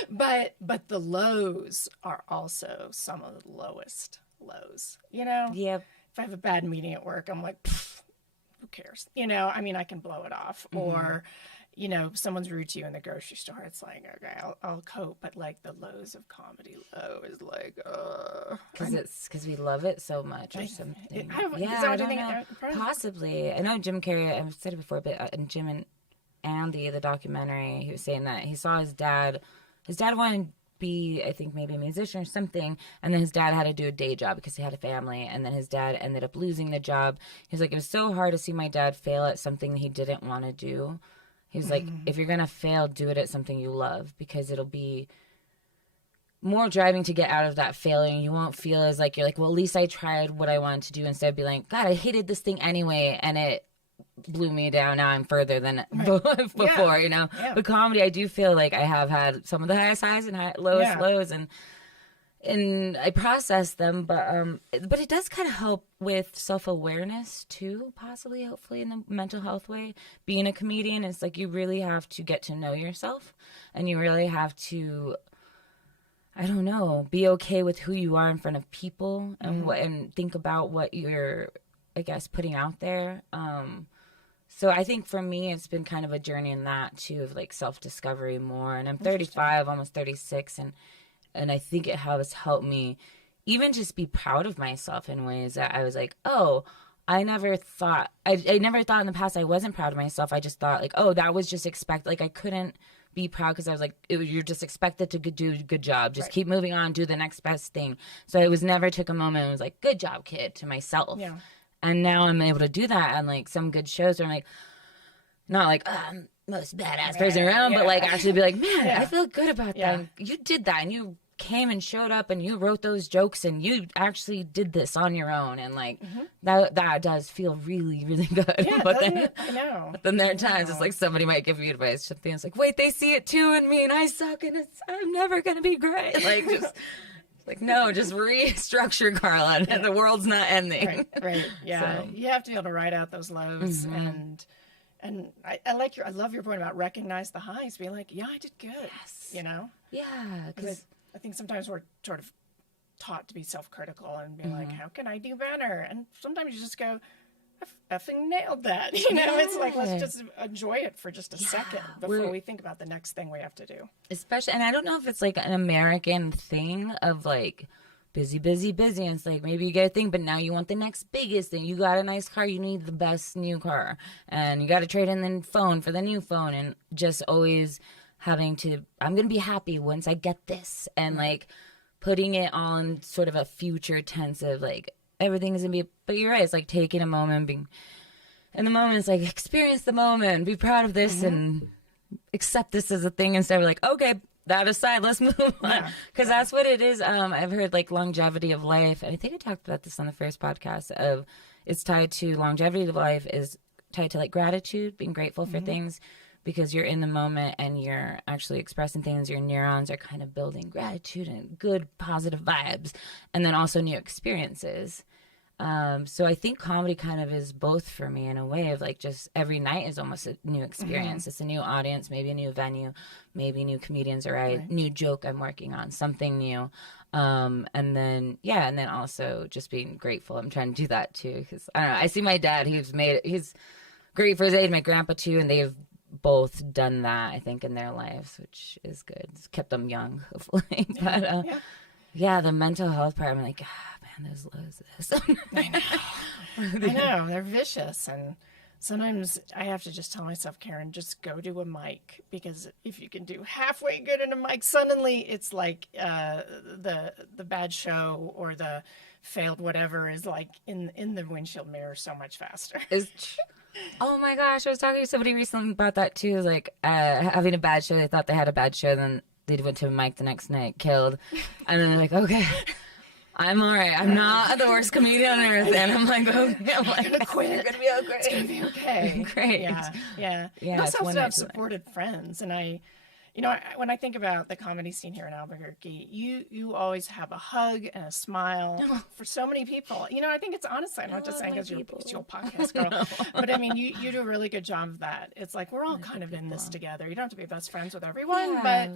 But the lows are also some of the lowest lows. Yep. If I have a bad meeting at work, I'm like, who cares? I mean, I can blow it off. Or someone's rude to you in the grocery store. It's like, okay, I'll cope. But like the lows of comedy, low is like, because we love it so much or something. I don't know. Possibly. I know Jim Carrey. I've said it before, but in Jim and Andy, the documentary, he was saying that he saw his dad. His dad wanted to be, I think, maybe a musician or something, and then his dad had to do a day job because he had a family, and then his dad ended up losing the job. He was like, it was so hard to see my dad fail at something he didn't want to do. He was like, if you're going to fail, do it at something you love, because it'll be more driving to get out of that failure. You won't feel as like, you're like, well, at least I tried what I wanted to do, instead of being like, God, I hated this thing anyway, and it blew me down. Now I'm further than before, Yeah. But comedy, I do feel like I have had some of the highest highs and lowest lows, and I process them, but it does kind of help with self-awareness too, possibly, hopefully, in the mental health way. Being a comedian, it's like you really have to get to know yourself, and you really have to, I don't know, be okay with who you are in front of people, and and think about what you're, I guess, putting out there. So I think for me, it's been kind of a journey in that too, of like self-discovery more. And I'm 35, almost 36, and I think it has helped me even just be proud of myself in ways that I was like, oh, I never thought in the past I wasn't proud of myself. I just thought like, oh, that was just expected. Like I couldn't be proud because I was like, you're just expected to do a good job. Just keep moving on, do the next best thing. So I never took a moment and was like, good job, kid, to myself. Yeah. And now I'm able to do that on like some good shows where I'm like, not like, most badass person around, but like actually be like, man, I feel good about that. You did that, and you came and showed up, and you wrote those jokes, and you actually did this on your own, and like that does feel really, really good. Yeah, but then I know. But then there are times it's like somebody might give you advice, something it's like, wait, they see it too in me, and I suck, and I'm never gonna be great. Like just. Like, no, just restructure, Carla, and the world's not ending. Right. Yeah. So. You have to be able to ride out those lows, and I love your point about recognize the highs, being like, yeah, I did good. Yes. Yeah. Because I think sometimes we're sort of taught to be self-critical and be like, how can I do better? And sometimes you just go, I effing nailed that. It's like, let's just enjoy it for just a second before we think about the next thing we have to do. Especially, and I don't know if it's like an American thing of like busy. And it's like, maybe you get a thing, but now you want the next biggest thing. You got a nice car, you need the best new car. And you got to trade in the phone for the new phone. And just always having to, I'm going to be happy once I get this. And like putting it on sort of a future tense of like, everything is going to be, but you're right. It's like taking a moment, being in the moment. It's like experience the moment, be proud of this and accept this as a thing instead of like, okay, that aside, let's move on. Because that's what it is. I've heard like longevity of life. And I think I talked about this on the first podcast of it's tied to longevity of life is tied to like gratitude, being grateful for things because you're in the moment and you're actually expressing things. Your neurons are kind of building gratitude and good positive vibes and then also new experiences. So I think comedy kind of is both for me in a way of like just every night is almost a new experience. It's a new audience, maybe a new venue, maybe new comedians or a new joke I'm working on, something new. And then also just being grateful. I'm trying to do that too. Cause I don't know. I see my dad, he's great for his age, my grandpa too. And they've both done that, I think, in their lives, which is good. It's kept them young, hopefully. But, the mental health part, I'm like, those lows of this. I know. They're vicious. And sometimes I have to just tell myself, Caryn, just go to a mic, because if you can do halfway good in a mic, suddenly it's like the bad show or the failed whatever is like in the windshield mirror so much faster. Oh my gosh, I was talking to somebody recently about that too. Like having a bad show, they thought they had a bad show, then they went to a mic the next night, killed, and then they're like, okay, I'm all right. I'm not the worst comedian on earth, and I'm like, okay, I'm gonna quit. It's gonna be okay. It's gonna be okay. Great. Yeah. You also have to have supported friends, and when I think about the comedy scene here in Albuquerque, you always have a hug and a smile for so many people. I think it's honestly, I'm not just saying because you're a podcast girl, but I mean, you do a really good job of that. It's like we're all kind of in this together. You don't have to be best friends with everyone, but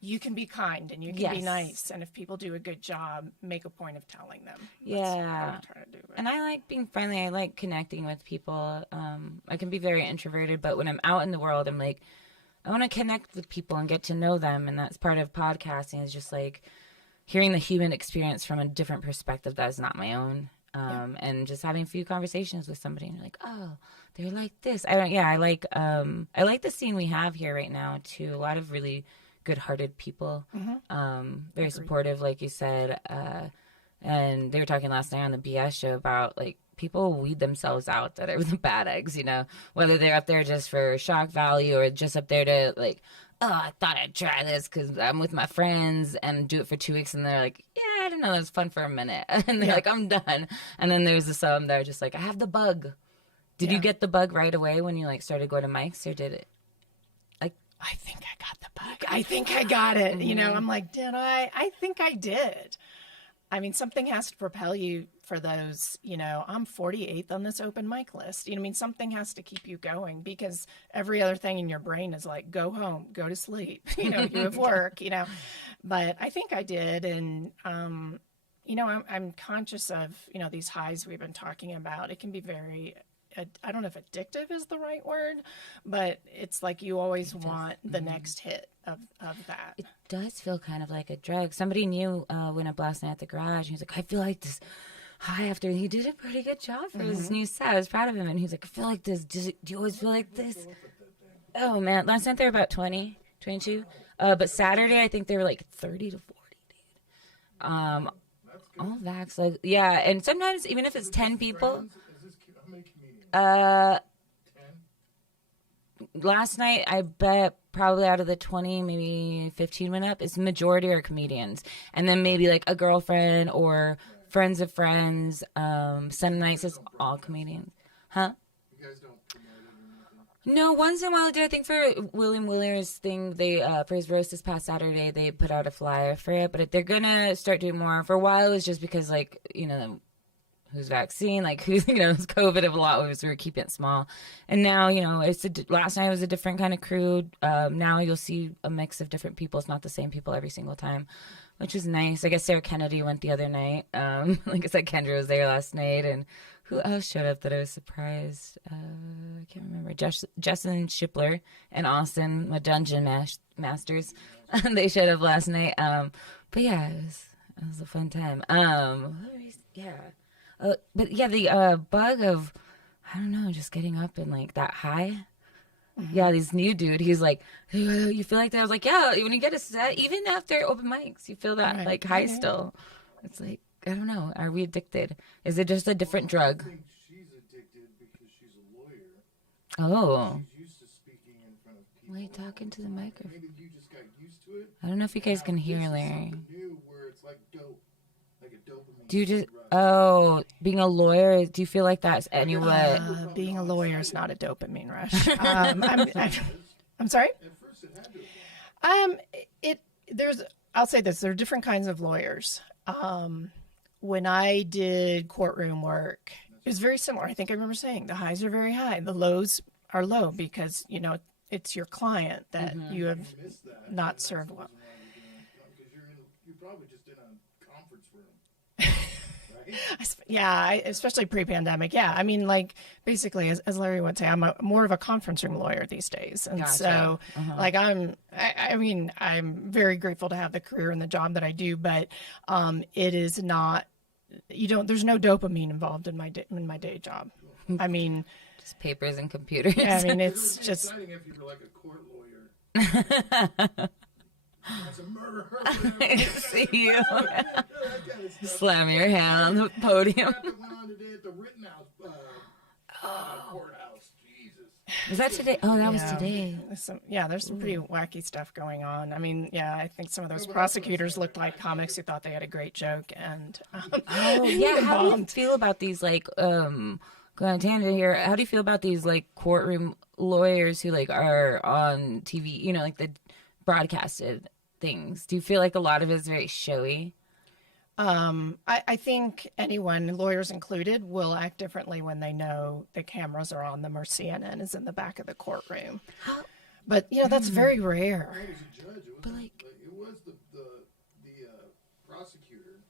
you can be kind and you can be nice. And if people do a good job, make a point of telling them. That's what I'm trying to do. And I like being friendly. I like connecting with people. I can be very introverted, but when I'm out in the world, I'm like, I want to connect with people and get to know them. And that's part of podcasting, is just like hearing the human experience from a different perspective that is not my own. And just having a few conversations with somebody and you're like, oh, they're like this. I like the scene we have here right now too. A lot of really good-hearted people, very supportive, like you said. And they were talking last night on the BS show about like people weed themselves out that are the bad eggs, whether they're up there just for shock value or just up there to like, oh, I thought I'd try this because I'm with my friends, and do it for 2 weeks, and they're like, yeah, I don't know, it was fun for a minute, and they're like, I'm done. And then there's some that are just like, I have the bug. Did you get the bug right away when you like started going to mics, or did it? I think I got the bug. I think I got it. I'm like, did I? I think I did. I mean, something has to propel you for those, I'm 48th on this open mic list. Something has to keep you going, because every other thing in your brain is like, go home, go to sleep, you have work, But I think I did. And, I'm conscious of, these highs we've been talking about. It can be very, I don't know if addictive is the right word, but it's like you always want the next hit of that. It does feel kind of like a drug. Somebody new went up last night at the garage. He was like, I feel like this high after. He did a pretty good job for his new set. I was proud of him. And he's like, I feel like this. Do you always feel like this? Oh, man. Last night they were about 20, 22. But Saturday, I think they were like 30 to 40, dude. All vax. Like, yeah. And sometimes, even if it's 10 people. Last night, I bet probably out of the 20, maybe 15 went up. It's the majority are comedians. And then maybe like a girlfriend or friends of friends. Sunday nights is all comedians. Huh? You guys don't promote it or anything? No, once in a while I did. I think for William Willer's thing, they for his roast this past Saturday, they put out a flyer for it. But they're going to start doing more. For a while, it was just because, like, who's vaccine, like who's, it's COVID of a lot of us, we were keeping it small. And now, last night was a different kind of crew. Now you'll see a mix of different people. It's not the same people every single time, which is nice. I guess Sarah Kennedy went the other night. Like I said, Kendra was there last night. And who else showed up that I was surprised? I can't remember. Justin Shipler and Austin, my dungeon masters. They showed up last night. But yeah, it was a fun time. But yeah, the bug of, I don't know, just getting up and like that high. Mm-hmm. Yeah, this new dude, he's like, you feel like that? I was like, yeah, when you get a set, even after open mics, you feel that like high still. It's like, I don't know, are we addicted? Is it just a different drug? I think she's addicted because she's a lawyer. Oh. She's used to speaking in front of people. Why are you talking to the microphone? Maybe you just got used to it. I don't know if you guys can hear, Larry. New where it's like dope. Like a dopamine. Do you just, being a lawyer, do you feel like that's anyway? Being a lawyer is not a dopamine rush. I'm sorry? At first it had to. I'll say this, there are different kinds of lawyers. When I did courtroom work, it was very similar. I think I remember saying the highs are very high, the lows are low because, it's your client that you have not served well. Because you're probably just in a conference room. Right? Yeah, especially pre-pandemic. Yeah, I mean, like basically, as Larry would say, I'm more of a conference room lawyer these days, and so like I'm very grateful to have the career and the job that I do, but it is not. There's no dopamine involved in my day job. I mean, Just papers and computers. Yeah, I mean, It it's would be just, exciting if you were like a court lawyer. That's a murder. I see you. That kind of stuff. Slam your hand on the podium. That went on today at the Rittenhouse courthouse. Jesus. Is that today? Oh, that was yeah. today. There's some pretty wacky stuff going on. I mean, yeah, I think some of those prosecutors looked like comics who thought they had a great joke, and Oh, yeah. How do you feel about these, like, going on a tangent here, how do you feel about these, like, courtroom lawyers who, like, are on TV, you know, like the broadcasted things? Do you feel like a lot of it is very showy? I think anyone, lawyers included, will act differently when they know the cameras are on them or CNN is in the back of the courtroom. But, you know, that's very rare. I was a judge. It was the prosecutor.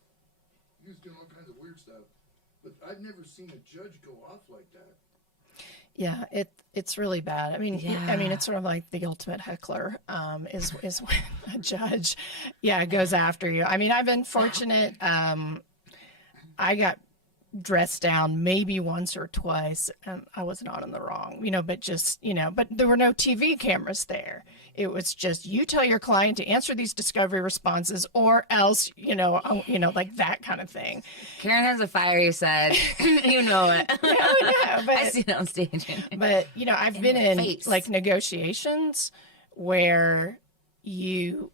He was doing all kinds of weird stuff. But I'd never seen a judge go off like that. Yeah, it's really bad. I mean, it's sort of like the ultimate heckler is when a judge, goes after you. I mean, I've been fortunate. I got dressed down maybe once or twice, and I was not in the wrong, but there were no TV cameras there. It was just, you tell your client to answer these discovery responses or else, like that kind of thing. Caryn has a fiery side. You know it. Yeah, but, I see it on stage. But, I've been in like negotiations where you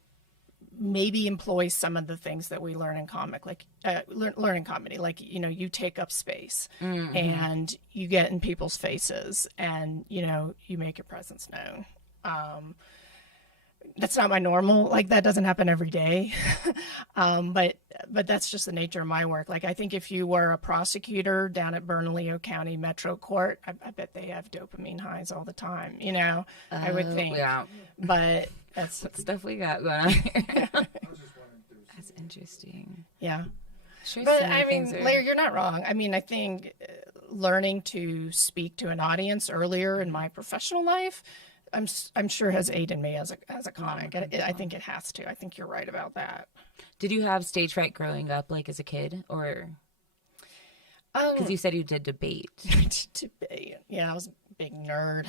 maybe employ some of the things that we learn in comic, like learn in comedy, like, you take up space and you get in people's faces and, you make your presence known. That's not my normal, like that doesn't happen every day. But that's just the nature of my work. Like, I think if you were a prosecutor down at Bernalillo County Metro Court, I bet they have dopamine highs all the time, I would think. Yeah. But that's stuff we got going on here. That's interesting. Yeah. Sure, but I mean, Larry, you're not wrong. I mean, I think learning to speak to an audience earlier in my professional life, I'm sure has aided me as a comic. I think it has to. I think you're right about that. Did you have stage fright growing up, like as a kid, or? Because you said you did debate. Debate. Yeah, I was a big nerd.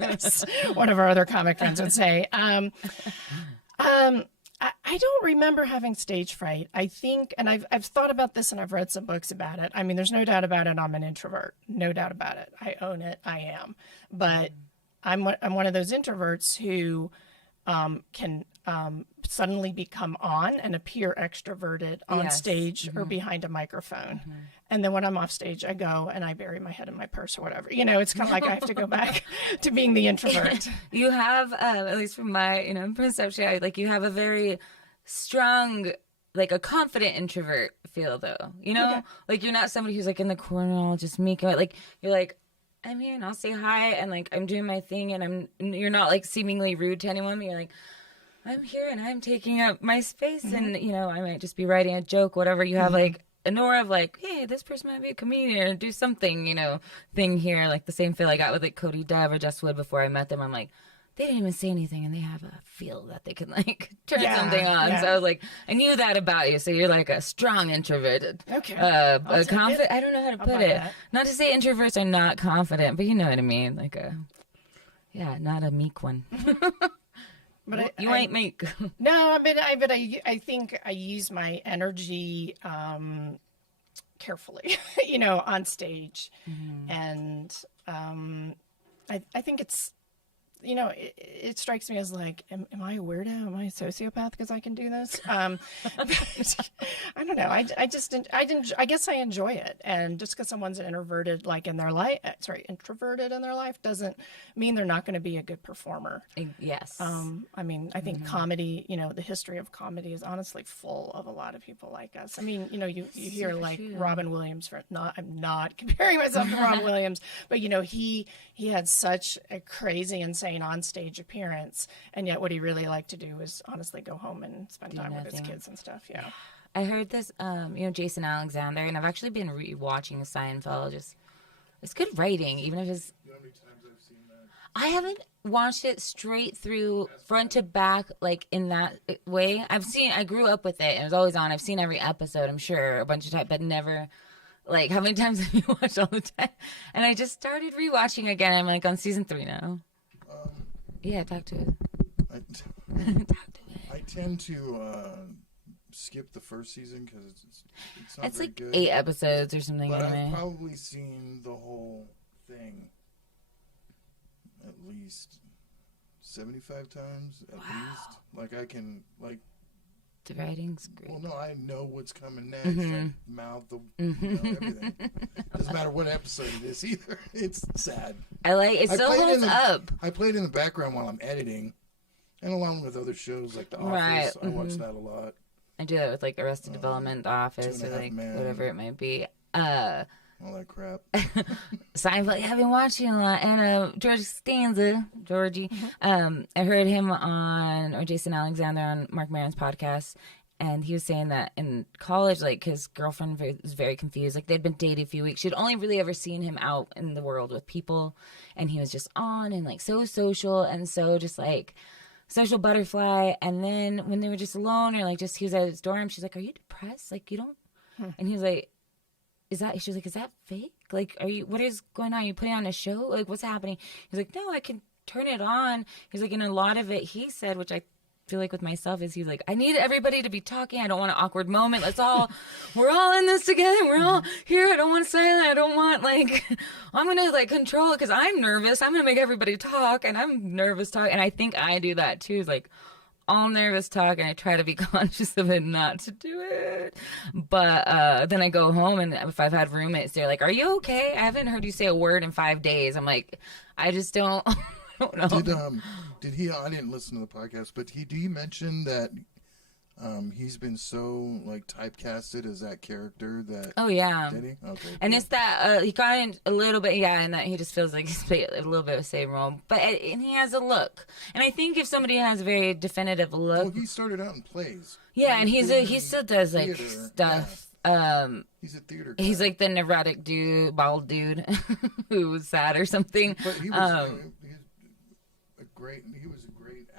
As one of our other comic friends would say. I don't remember having stage fright. I think, and I've thought about this and I've read some books about it. I mean, there's no doubt about it. I'm an introvert. No doubt about it. I own it. I am. But I'm one of those introverts who can suddenly become on and appear extroverted on stage or behind a microphone. And then when I'm off stage, I go and I bury my head in my purse or whatever. It's kind of like I have to go back to being the introvert. You have, at least from my perception, like you have a very strong, like a confident introvert feel, though. Like you're not somebody who's like in the corner all just making it. Like you're like, I'm here and I'll say hi and like I'm doing my thing and you're not like seemingly rude to anyone. You're like, I'm here and I'm taking up my space and I might just be writing a joke, whatever. You have like an aura of like, hey, this person might be a comedian or do something, thing here. Like the same feel I got with like Cody Dove or Jess Wood before I met them. I'm like, they didn't even say anything and they have a feel that they can like turn something on. Yeah. So I was like, I knew that about you. So you're like a strong introvert. Okay. A confident. I don't know how to put it. That. Not to say introverts are not confident, but you know what I mean. Like not a meek one. But you ain't meek. No, I think I use my energy carefully, on stage, and I think it's. It strikes me as like, am I a weirdo? Am I a sociopath because I can do this? I don't know. I guess I enjoy it. And just because someone's introverted in their life doesn't mean they're not going to be a good performer. Yes. I think comedy, the history of comedy is honestly full of a lot of people like us. I mean, you hear like true. Robin Williams, I'm not comparing myself to Robin Williams, but he had such a crazy, insane on-stage appearance, and yet what he really liked to do was honestly go home and spend time with his kids and stuff. Yeah, I heard this, Jason Alexander, and I've actually been re-watching Seinfeld. It's good writing, even if it's. You know how many times I've seen that? I haven't watched it straight through, front to back, like in that way. I grew up with it, and it was always on. I've seen every episode, I'm sure, a bunch of times, but never Like, how many times have you watched all the time? And I just started rewatching again. I'm like on season 3 now. Yeah, talk to it. Talk to it. I tend to skip the first season because it's not It's very like good. 8 episodes or something. But anyway. I've probably seen the whole thing at least 75 times at least. Like I can the writing's great. Well, no, I know what's coming next. I mouth the everything. Doesn't matter what episode it is either. It's sad. It still holds up. I play it in the background while I'm editing, and along with other shows like The Office. Right. I watch that a lot. I do that with like Arrested Development, The Office, or like whatever it might be. All that crap. Seinfeld, I've been watching a lot. And Georgie. I heard him or Jason Alexander on Mark Maron's podcast. And he was saying that in college, like his girlfriend was very confused. Like they'd been dating a few weeks. She'd only really ever seen him out in the world with people. And he was just on and like so social and so just like social butterfly. And then when they were just alone or like just he was at his dorm, she's like, "Are you depressed? Like you don't?" And he was like, she was like, "Is that fake? Like, what is going on? Are you putting on a show? Like, what's happening?" He's like, "No, I can turn it on." He's like, and a lot of it, he said, which I feel like with myself is he's like, "I need everybody to be talking. I don't want an awkward moment. We're all in this together. We're all here. I don't want silent. I don't want I'm going to like control it because I'm nervous. I'm going to make everybody talk and I'm nervous talking." And I think I do that too. It's like, all nervous talk, and I try to be conscious of it not to do it. But then I go home, and if I've had roommates, they're like, "Are you okay? I haven't heard you say a word in 5 days." I'm like, I just don't, I don't know. Did he? I didn't listen to the podcast, but did he mention that he's been so like typecasted as that character that? Oh yeah. Did he? Okay. And it's that he got in a little bit, and that he just feels like he's played a little bit of the same role, and he has a look. And I think if somebody has a very definitive look, well, he started out in plays. Yeah, and he still does like theater. stuff. Yeah. He's a theater guy. He's like the neurotic dude, bald dude who's sad or something. But he was a great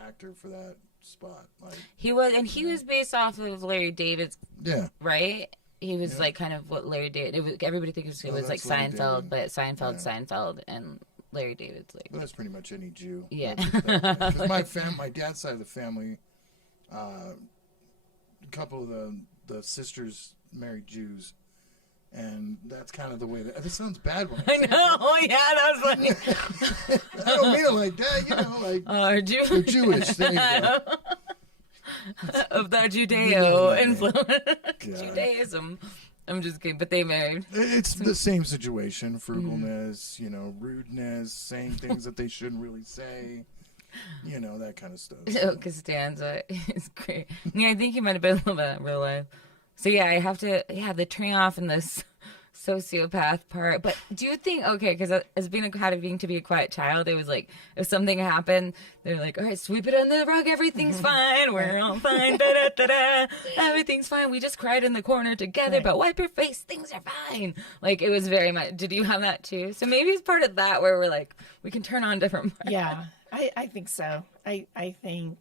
actor for that spot. Like he was based off of Larry David's. Yeah. Right. He was like kind of what Larry David. Everybody thinks it was like Seinfeld, but Seinfeld, and Larry David's like. Well, that's pretty much any Jew. Yeah. My dad's side of the family, a couple of the sisters married Jews. And that's kind of the way that... This sounds bad when I know. Yeah, that was funny. I don't mean it like that, like... They're Jewish. There you go. Of that Judeo influence. Judaism. I'm just kidding, but they married. It's the same situation. Frugalness, rudeness, saying things that they shouldn't really say. That kind of stuff. So Costanza is great. Yeah, I think he might have been a little bit in real life. So yeah, I have to the turning off in this sociopath part. But do you think because as being to be a quiet child, it was like if something happened, they're like, "All right, sweep it under the rug. Everything's fine. We're all fine. Everything's fine. We just cried in the corner together, but wipe your face. Things are fine." Like it was very much. Did you have that too? So maybe it's part of that where we're like we can turn on different parts. Yeah, I think so. I think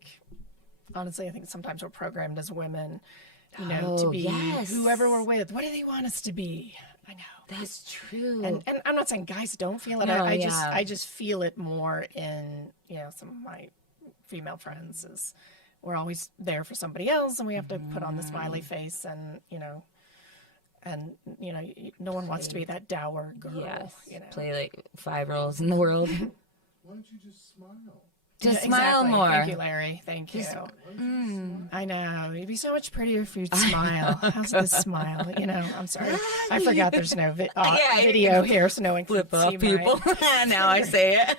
honestly, I think sometimes we're programmed as women. To be whoever we're with. What do they want us to be? I know. That's true. And I'm not saying guys don't feel it. No, I just feel it more in, some of my female friends is we're always there for somebody else and we have to put on the smiley face and, no one wants to be that dour girl. Yes. Play like 5 roles in the world. Why don't you just smile? Just smile more. Thank you, Larry. Thank you. I know. You'd be so much prettier if you'd smile. How's this smile? I'm sorry. I forgot there's no video here, so no one can flip off people. Now I say it.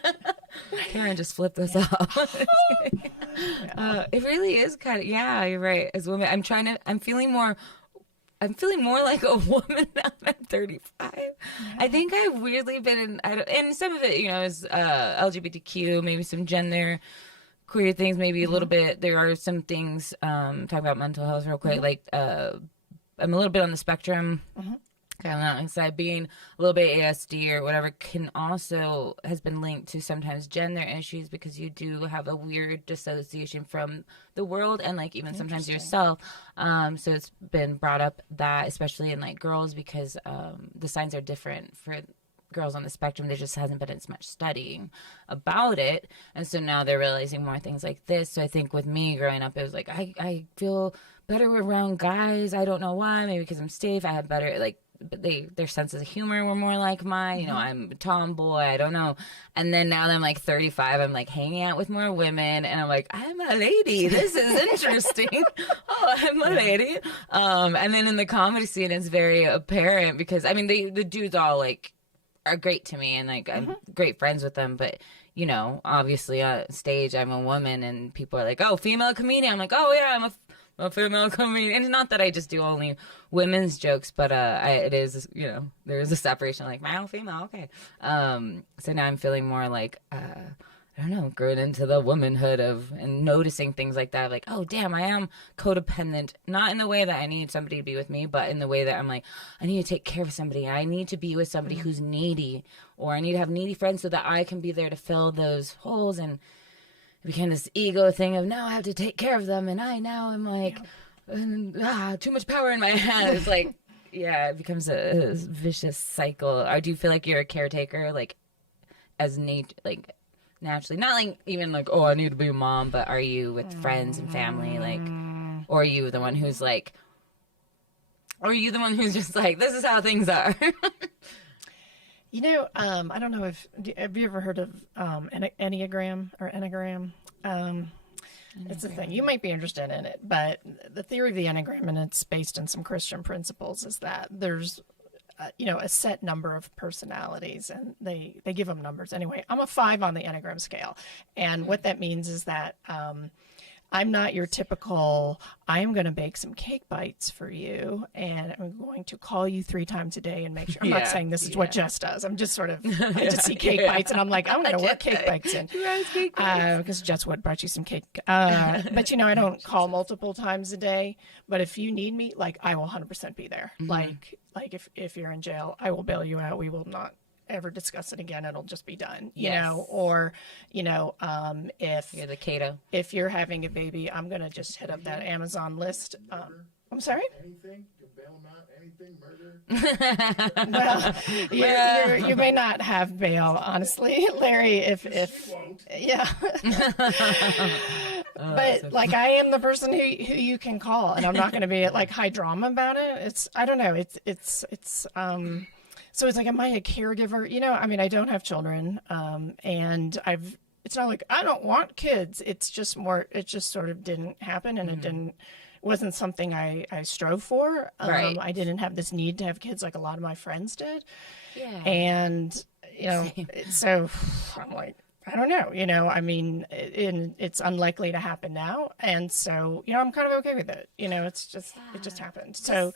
Karen just flipped us off. It really is kind of, you're right. As women, I'm feeling more like a woman now that I'm 35. Yeah. I think I've weirdly been and some of it, is LGBTQ, maybe some gender queer things, maybe a little bit. There are some things, talk about mental health real quick, like I'm a little bit on the spectrum. kind of inside being a little bit ASD or whatever has been linked to sometimes gender issues, because you do have a weird dissociation from the world and like even sometimes yourself. So it's been brought up that especially in like girls, because the signs are different for girls on the spectrum. There just hasn't been as much studying about it, and so now they're realizing more things like this. So I think with me growing up, it was like I feel better around guys. I don't know why. Maybe because I'm safe. I have better like, but their senses of humor were more like mine. You know, I'm a tomboy. I don't know. And then now that I'm like 35, I'm like hanging out with more women, and I'm like, I'm a lady. This is interesting. Oh, I'm a lady. And then in the comedy scene, it's very apparent because I mean, the dudes all like are great to me, and like I'm great friends with them, but you know, obviously on stage I'm a woman and people are like, oh, female comedian. I'm like, oh yeah, I'm a female comedian. And not that I just do only women's jokes, but it is, you know, there is a separation, like male, female, okay. So now I'm feeling more like I don't know, growing into the womanhood and noticing things like that. Like, oh, damn, I am codependent. Not in the way that I need somebody to be with me, but in the way that I'm like, I need to take care of somebody. I need to be with somebody who's needy, or I need to have needy friends so that I can be there to fill those holes. And it became this ego thing of, now I have to take care of them. And I now am like, too much power in my hands. It's like, yeah, it becomes a vicious cycle. Or do you feel like you're a caretaker, like, as naturally, not like even like, oh, I need to be a mom, but are you with friends and family, like, or are you the one who's like, or are you the one who's just like, this is how things are? You know, I don't know have you ever heard of Enneagram or Enneagram? It's a thing. You might be interested in it, but the theory of the Enneagram, and it's based on some Christian principles, is that there's a set number of personalities, and they give them numbers. Anyway, I'm a 5 on the Enneagram scale. And what that means is that I'm not your typical, I'm going to bake some cake bites for you, and I'm going to call you 3 times a day and make sure. I'm not saying this is what Jess does. I'm just sort of, I just see cake bites, and I'm like, I'm going to work cake bites in. Because Jess would brought you some cake. But, you know, I don't call multiple times a day. But if you need me, like, I will 100% be there. Like if you're in jail, I will bail you out. We will not ever discuss it again. It'll just be done, you know, or, you know, if you're the Cato, if you're having a baby, I'm going to just hit up that Amazon list. I'm sorry? Anything? You can bail them out? Anything? Murder? Well, you may not have bail, honestly, Larry, if yeah. But like, I am the person who you can call, and I'm not going to be like high drama about it. I don't know. It's so it's like, am I a caregiver? You know, I mean, I don't have children, and it's not like I don't want kids. It's just more, it just sort of didn't happen, and it wasn't something I strove for. Right. I didn't have this need to have kids like a lot of my friends did. Yeah. And, you know, so I'm like, I don't know, you know, I mean, it's unlikely to happen now. And so, you know, I'm kind of okay with it. You know, it just happened. So,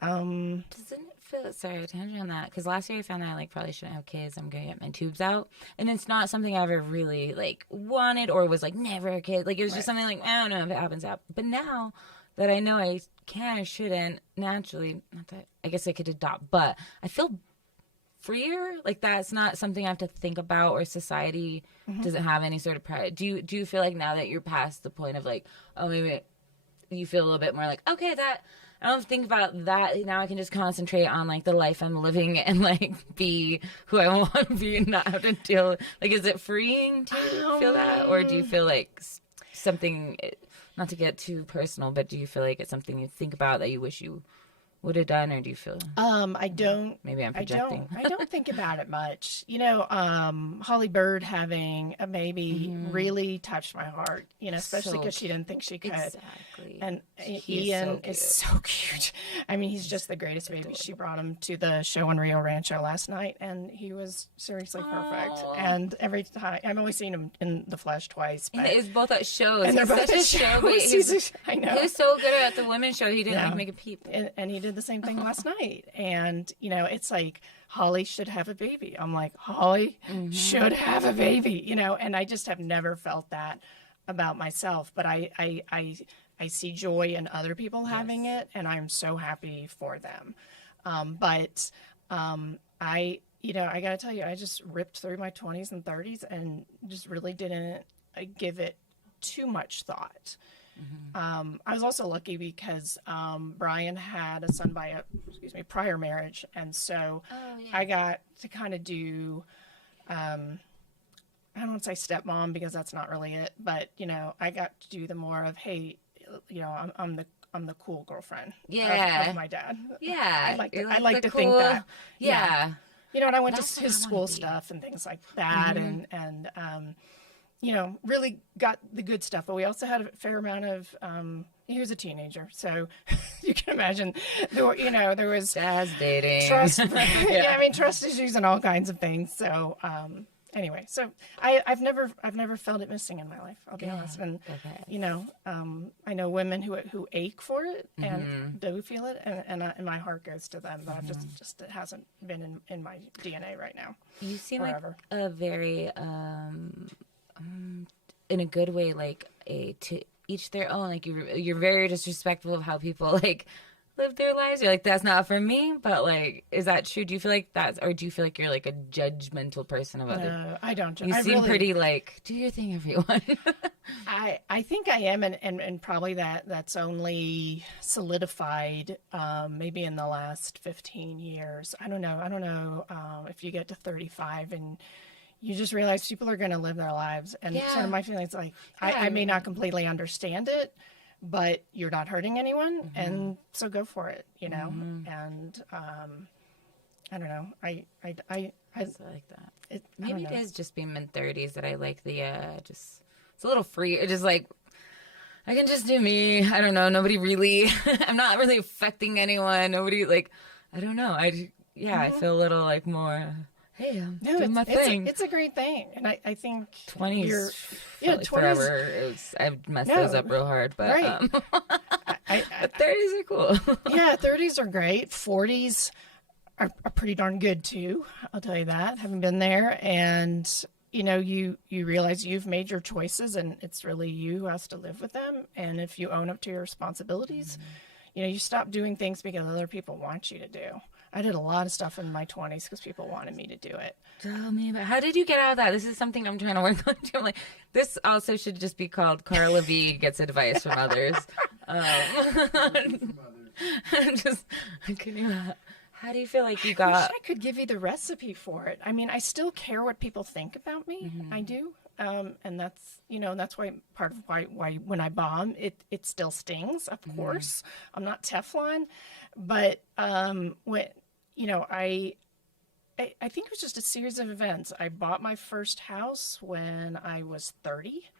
doesn't it feel, sorry, tangent on that, because last year I found out I like probably shouldn't have kids. I'm gonna get my tubes out, and it's not something I ever really like wanted or was like never a kid. Like, it was just something like, I don't know if it happens out. But now that I know I can or shouldn't, naturally, not that I guess I could adopt, but I feel freer. Like, that's not something I have to think about, or society doesn't have any sort of pride. Do you feel like now that you're past the point of like, oh, maybe you feel a little bit more like, okay, that I don't have to think about that. Now I can just concentrate on like the life I'm living and like be who I want to be and not have to deal. Like, is it freeing to feel that? Or do you feel like something, not to get too personal, but do you feel like it's something you think about that you wish you would have done? Or do you feel I don't, maybe I'm projecting? I don't think about it much. You know, Holly Bird having a baby really touched my heart, you know, especially because she didn't think she could. Exactly. And Ian is so cute. I mean, he's just the greatest baby. She brought him to the show in Rio Rancho last night, and he was seriously perfect. And every time, I've only seen him in the flesh twice. But It was both at shows. and they're both at shows. I know. He was so good at the women's show. He didn't like make a peep. And he did the same thing last night. And, you know, it's like, Holly should have a baby. I'm like, Holly should have a baby, you know, and I just have never felt that about myself. But I see joy in other people having it, and I'm so happy for them. I got to tell you, I just ripped through my 20s and 30s and just really didn't give it too much thought. I was also lucky because Brian had a son by a prior marriage, and so I got to kind of do, I don't want to say stepmom because that's not really it, but I got to do the more of, hey, I'm the cool girlfriend of my dad. Yeah, I like to think that. Yeah. And I went That's to his school stuff and things like that, and really got the good stuff. But we also had a fair amount of, he was a teenager, so you can imagine, there was Dad's dating. trust, trust issues and all kinds of things. So, anyway, so I've never felt it missing in my life. I'll be honest, and I know women who ache for it and do feel it, and my heart goes to them. But I've just it hasn't been in my DNA right now. You seem forever. like a very, in a good way, like to each their own. Like you're very disrespectful of how people like live their lives. You're like, that's not for me. But like, is that true? Do you feel like that's, or do you feel like you're like a judgmental person of others? No, I don't. You seem pretty like, do your thing, everyone. I think I am, and probably that's only solidified maybe in the last 15 years. I don't know if you get to 35 and you just realize people are going to live their lives, and sort of my feeling is like, I may not completely understand it, but you're not hurting anyone, and so go for it, and I don't know, I like that. Maybe it is just being mid-30s that I like the just, it's a little free. It just like, I can just do me. I don't know. Nobody really, I'm not really affecting anyone. Nobody like, I don't know. I feel a little like more, hey, I'm doing my thing. It's a great thing. And I think 20s, like 20s, forever. I've messed those up real hard, but, right. But 30s are cool. Yeah, 30s are great. 40s are pretty darn good too. I'll tell you that, having been there. And, you realize you've made your choices, and it's really you who has to live with them. And if you own up to your responsibilities, you stop doing things because other people want you to do. I did a lot of stuff in my 20s because people wanted me to do it. Tell me about, how did you get out of that? This is something I'm trying to work on too. I'm like, this also should just be called Carla V Gets Advice from Others. How do you feel like you got? I wish I could give you the recipe for it. I mean, I still care what people think about me. I do. And that's, that's why part of why when I bomb, it still stings, of course. I'm not Teflon, but when, I think it was just a series of events. I bought my first house when I was 30,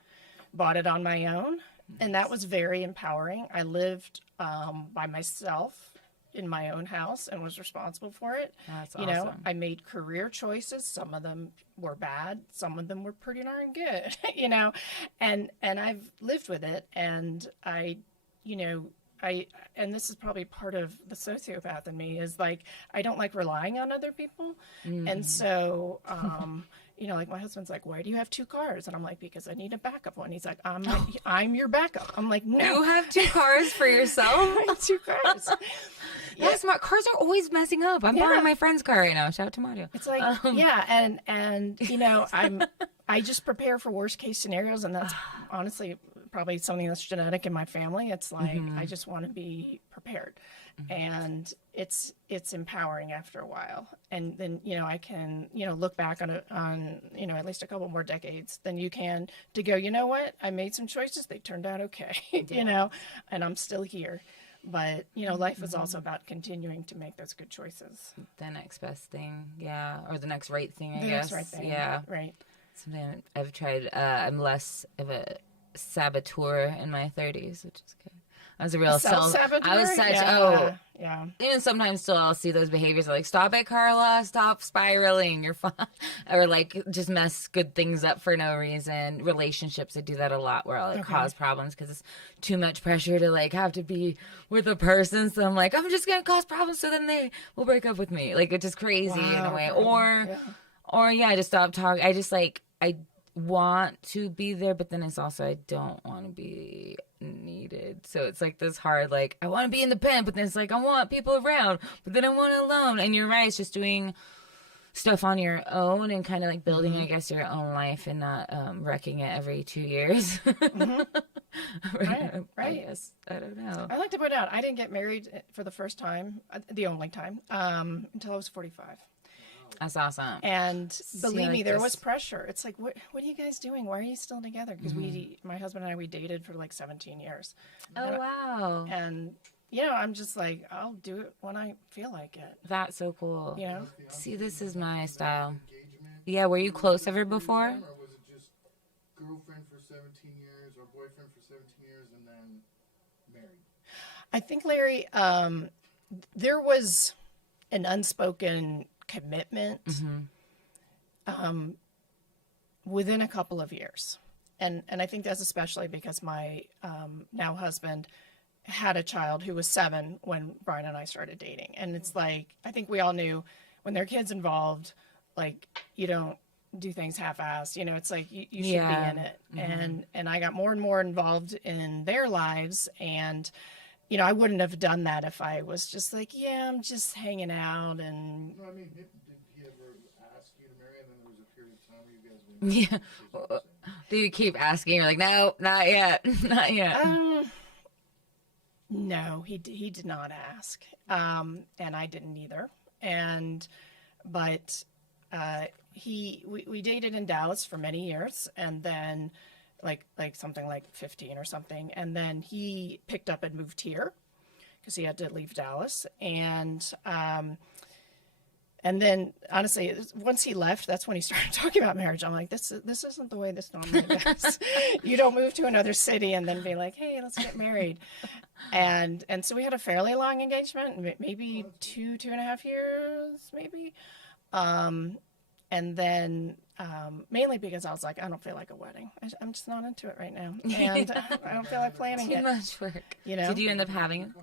bought it on my own, and that was very empowering. I lived by myself in my own house and was responsible for it. That's awesome. I made career choices. Some of them were bad. Some of them were pretty darn good, and I've lived with it. And and this is probably part of the sociopath in me, is like, I don't like relying on other people. And so, like my husband's like, why do you have two cars? And I'm like, because I need a backup one. He's like, I'm your backup. I'm like, no. You have two cars for yourself? I have two cars. That's smart. Cars are always messing up. I'm borrowing my friend's car right now. Shout out to Mario. It's like, and I just prepare for worst case scenarios, and that's honestly probably something that's genetic in my family. It's like, I just want to be prepared, and it's empowering after a while. And then, I can, look back on at least a couple more decades than you can to go, you know what? I made some choices. They turned out okay, and I'm still here. But, life is also about continuing to make those good choices. The next best thing, yeah. Or the next right thing, I guess. The next right thing, yeah. Right. Something I've tried. I'm less of a saboteur in my 30s, which is good. I was a real self-saboteur? I was such, yeah. Even sometimes still I'll see those behaviors like, stop it, Carla, stop spiraling, you're fine. Or like, just mess good things up for no reason. Relationships, I do that a lot where I'll cause problems because it's too much pressure to like have to be with a person. So I'm like, I'm just going to cause problems so then they will break up with me. Like, it's just crazy in a way. Or I just stop talking. I just like, I want to be there, but then it's also, I don't want to be needed So it's like this hard, like, I want to be independent, but then it's like, I want people around, but then I want it alone. And you're right, it's just doing stuff on your own and kind of like building, I guess, your own life and not wrecking it every 2 years. Right. I guess. I don't know. I like to point out, I didn't get married for the first time, the only time, until I was 45. That's awesome. And believe me, like there this- was pressure. It's like, what are you guys doing? Why are you still together? Because my husband and I, we dated for like 17 years. Oh, wow. And, you know, I'm just like, I'll do it when I feel like it. That's so cool. You know? See, this is my style. Engagement? Yeah, were you close ever before? Or was it just girlfriend for 17 years or boyfriend for 17 years and then married? I think, Larry, there was an unspoken commitment within a couple of years. And I think that's especially because my now husband had a child who was 7 when Brian and I started dating. And it's like, I think we all knew when there are kids involved, like, you don't do things half-assed. You know, it's like you should be in it. And I got more and more involved in their lives. And, you know, I wouldn't have done that if I was just like, yeah, I'm just hanging out. And No, I mean, did he ever ask you to marry and then there was a period of time where you guys were Yeah. Do you keep asking? You're like, no, not yet. Not yet. no, he did not ask. And I didn't either. But we dated in Dallas for many years, and then like something like 15 or something. And then he picked up and moved here because he had to leave Dallas. And then, honestly, once he left, that's when he started talking about marriage. I'm like, this isn't the way this normally goes. You don't move to another city and then be like, hey, let's get married. And so we had a fairly long engagement, maybe 2.5 years, maybe. And then mainly because I was like, I don't feel like a wedding. I'm just not into it right now. And I don't feel like planning Too it. much work. You know? Did you end up having?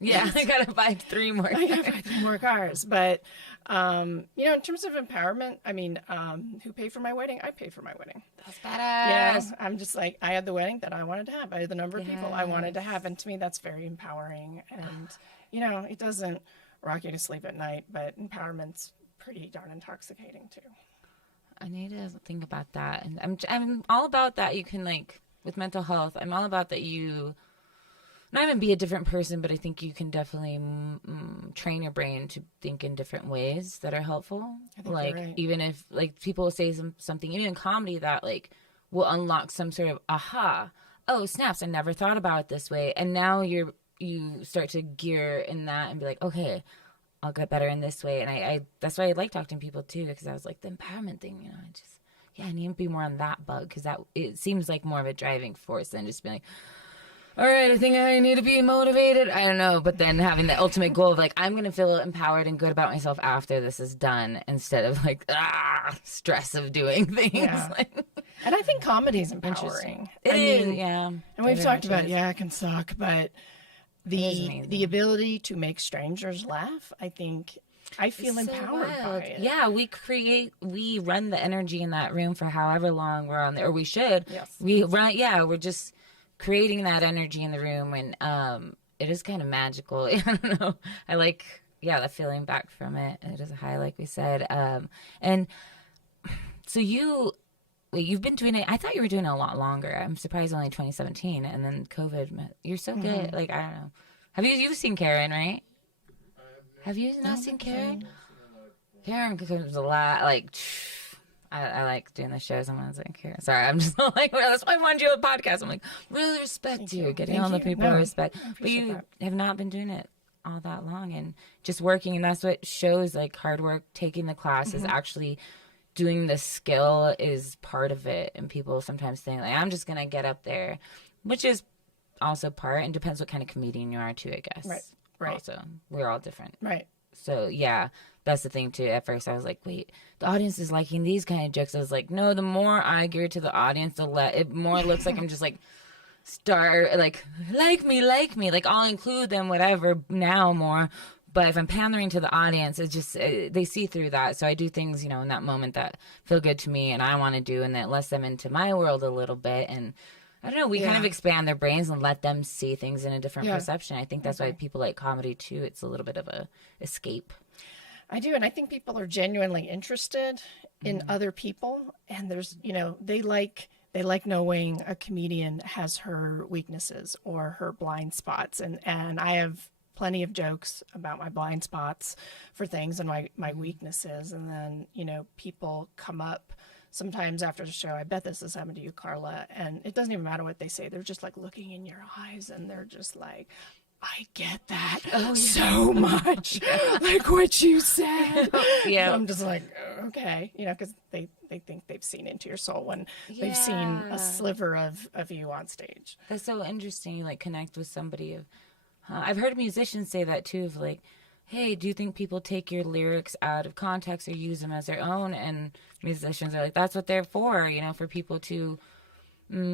Yeah, I gotta buy 3 more. I gotta buy 3 more cars. But, you know, in terms of empowerment, I mean, who paid for my wedding? I paid for my wedding. That's Yeah, badass. I'm just like, I had the wedding that I wanted to have. I had the number of people I wanted to have. And to me, that's very empowering. And, you know, it doesn't rock you to sleep at night, but empowerment's pretty darn intoxicating too. I need to think about that, and I'm all about that. You can, like, with mental health, I'm all about that. You not even be a different person, but I think you can definitely train your brain to think in different ways that are helpful. I think Like, you're right. even if, like, people say something, even in comedy, that, like, will unlock some sort of aha. Oh, snaps! I never thought about it this way, and now you start to gear in that and be like, okay, I'll get better in this way. And I that's why I like talking to people too, because I was like, the empowerment thing, you know, I need to be more on that bug, because it seems like more of a driving force than just being like, all right, I think I need to be motivated. I don't know. But then having the ultimate goal of like, I'm going to feel empowered and good about myself after this is done, instead of like, stress of doing things. Yeah. And I think comedy is empowering. It I is, mean, yeah. And we've It talked very about, much is. it can suck, but is amazing. the ability to make strangers laugh, I feel So empowered by wild. it. Yeah, we run the energy in that room for however long we're on there, or we should. Yes. We're just creating that energy in the room, and it is kind of magical. I don't know. I like, the feeling back from it. It is a high, like we said. And so you've been doing it. I thought you were doing it a lot longer. I'm surprised only 2017, and then COVID. You're so good. Like, I don't know. Have you've seen Caryn, right? Have you not seen Caryn? Caryn comes a lot. Like, I like doing the shows. I'm like, Caryn. Sorry, I'm just like, well, that's why I wanted you on a podcast. I'm like, really respect you, getting all the people respect. But you have not been doing it all that long, and just working, and that's what shows, like, hard work, taking the classes, actually doing the skill is part of it. And people sometimes think, like, I'm just gonna get up there, which is also part, and depends what kind of comedian you are too, I guess. Right. Also, we're all different. Right. So yeah, that's the thing too. At first I was like, wait, the audience is liking these kind of jokes. I was like, no, the more I gear to the audience, it more looks like I'm just like, like me, like I'll include them, whatever, now more. But if I'm pandering to the audience, it's just, they see through that. So I do things, in that moment that feel good to me and I want to do, and that lets them into my world a little bit. And I don't know. We kind of expand their brains and let them see things in a different perception. I think that's why people like comedy too. It's a little bit of a escape. I do, and I think people are genuinely interested in other people, and there's, they like knowing a comedian has her weaknesses or her blind spots, and I have plenty of jokes about my blind spots for things and my weaknesses, and then people come up sometimes after the show. I bet this has happened to you, Carla, and it doesn't even matter what they say. They're just like looking in your eyes, and they're just like, I get that so much, like what you said. Yeah, I'm just like, okay, because they think they've seen into your soul when they've seen a sliver of you on stage. That's so interesting. You like connect with somebody. I've heard musicians say that too. Of like, hey, do you think people take your lyrics out of context or use them as their own? And musicians are like, that's what they're for. For people to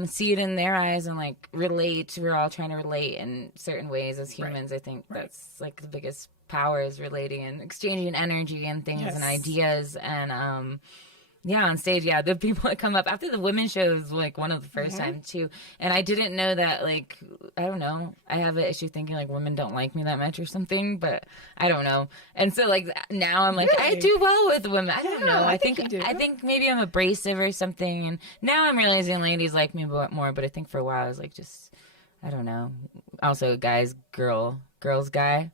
see it in their eyes and like relate. We're all trying to relate in certain ways as humans. I think that's like the biggest power is relating and exchanging energy and things and ideas. And on stage, the people that come up after the women's show is like one of the first times too. And I didn't know that, like, I don't know, I have an issue thinking like women don't like me that much or something, but I don't know. And so like now I'm like, I do well with women. I don't know. I think maybe I'm abrasive or something. And now I'm realizing ladies like me more, but I think for a while I was like, just, I don't know. Also girls guy.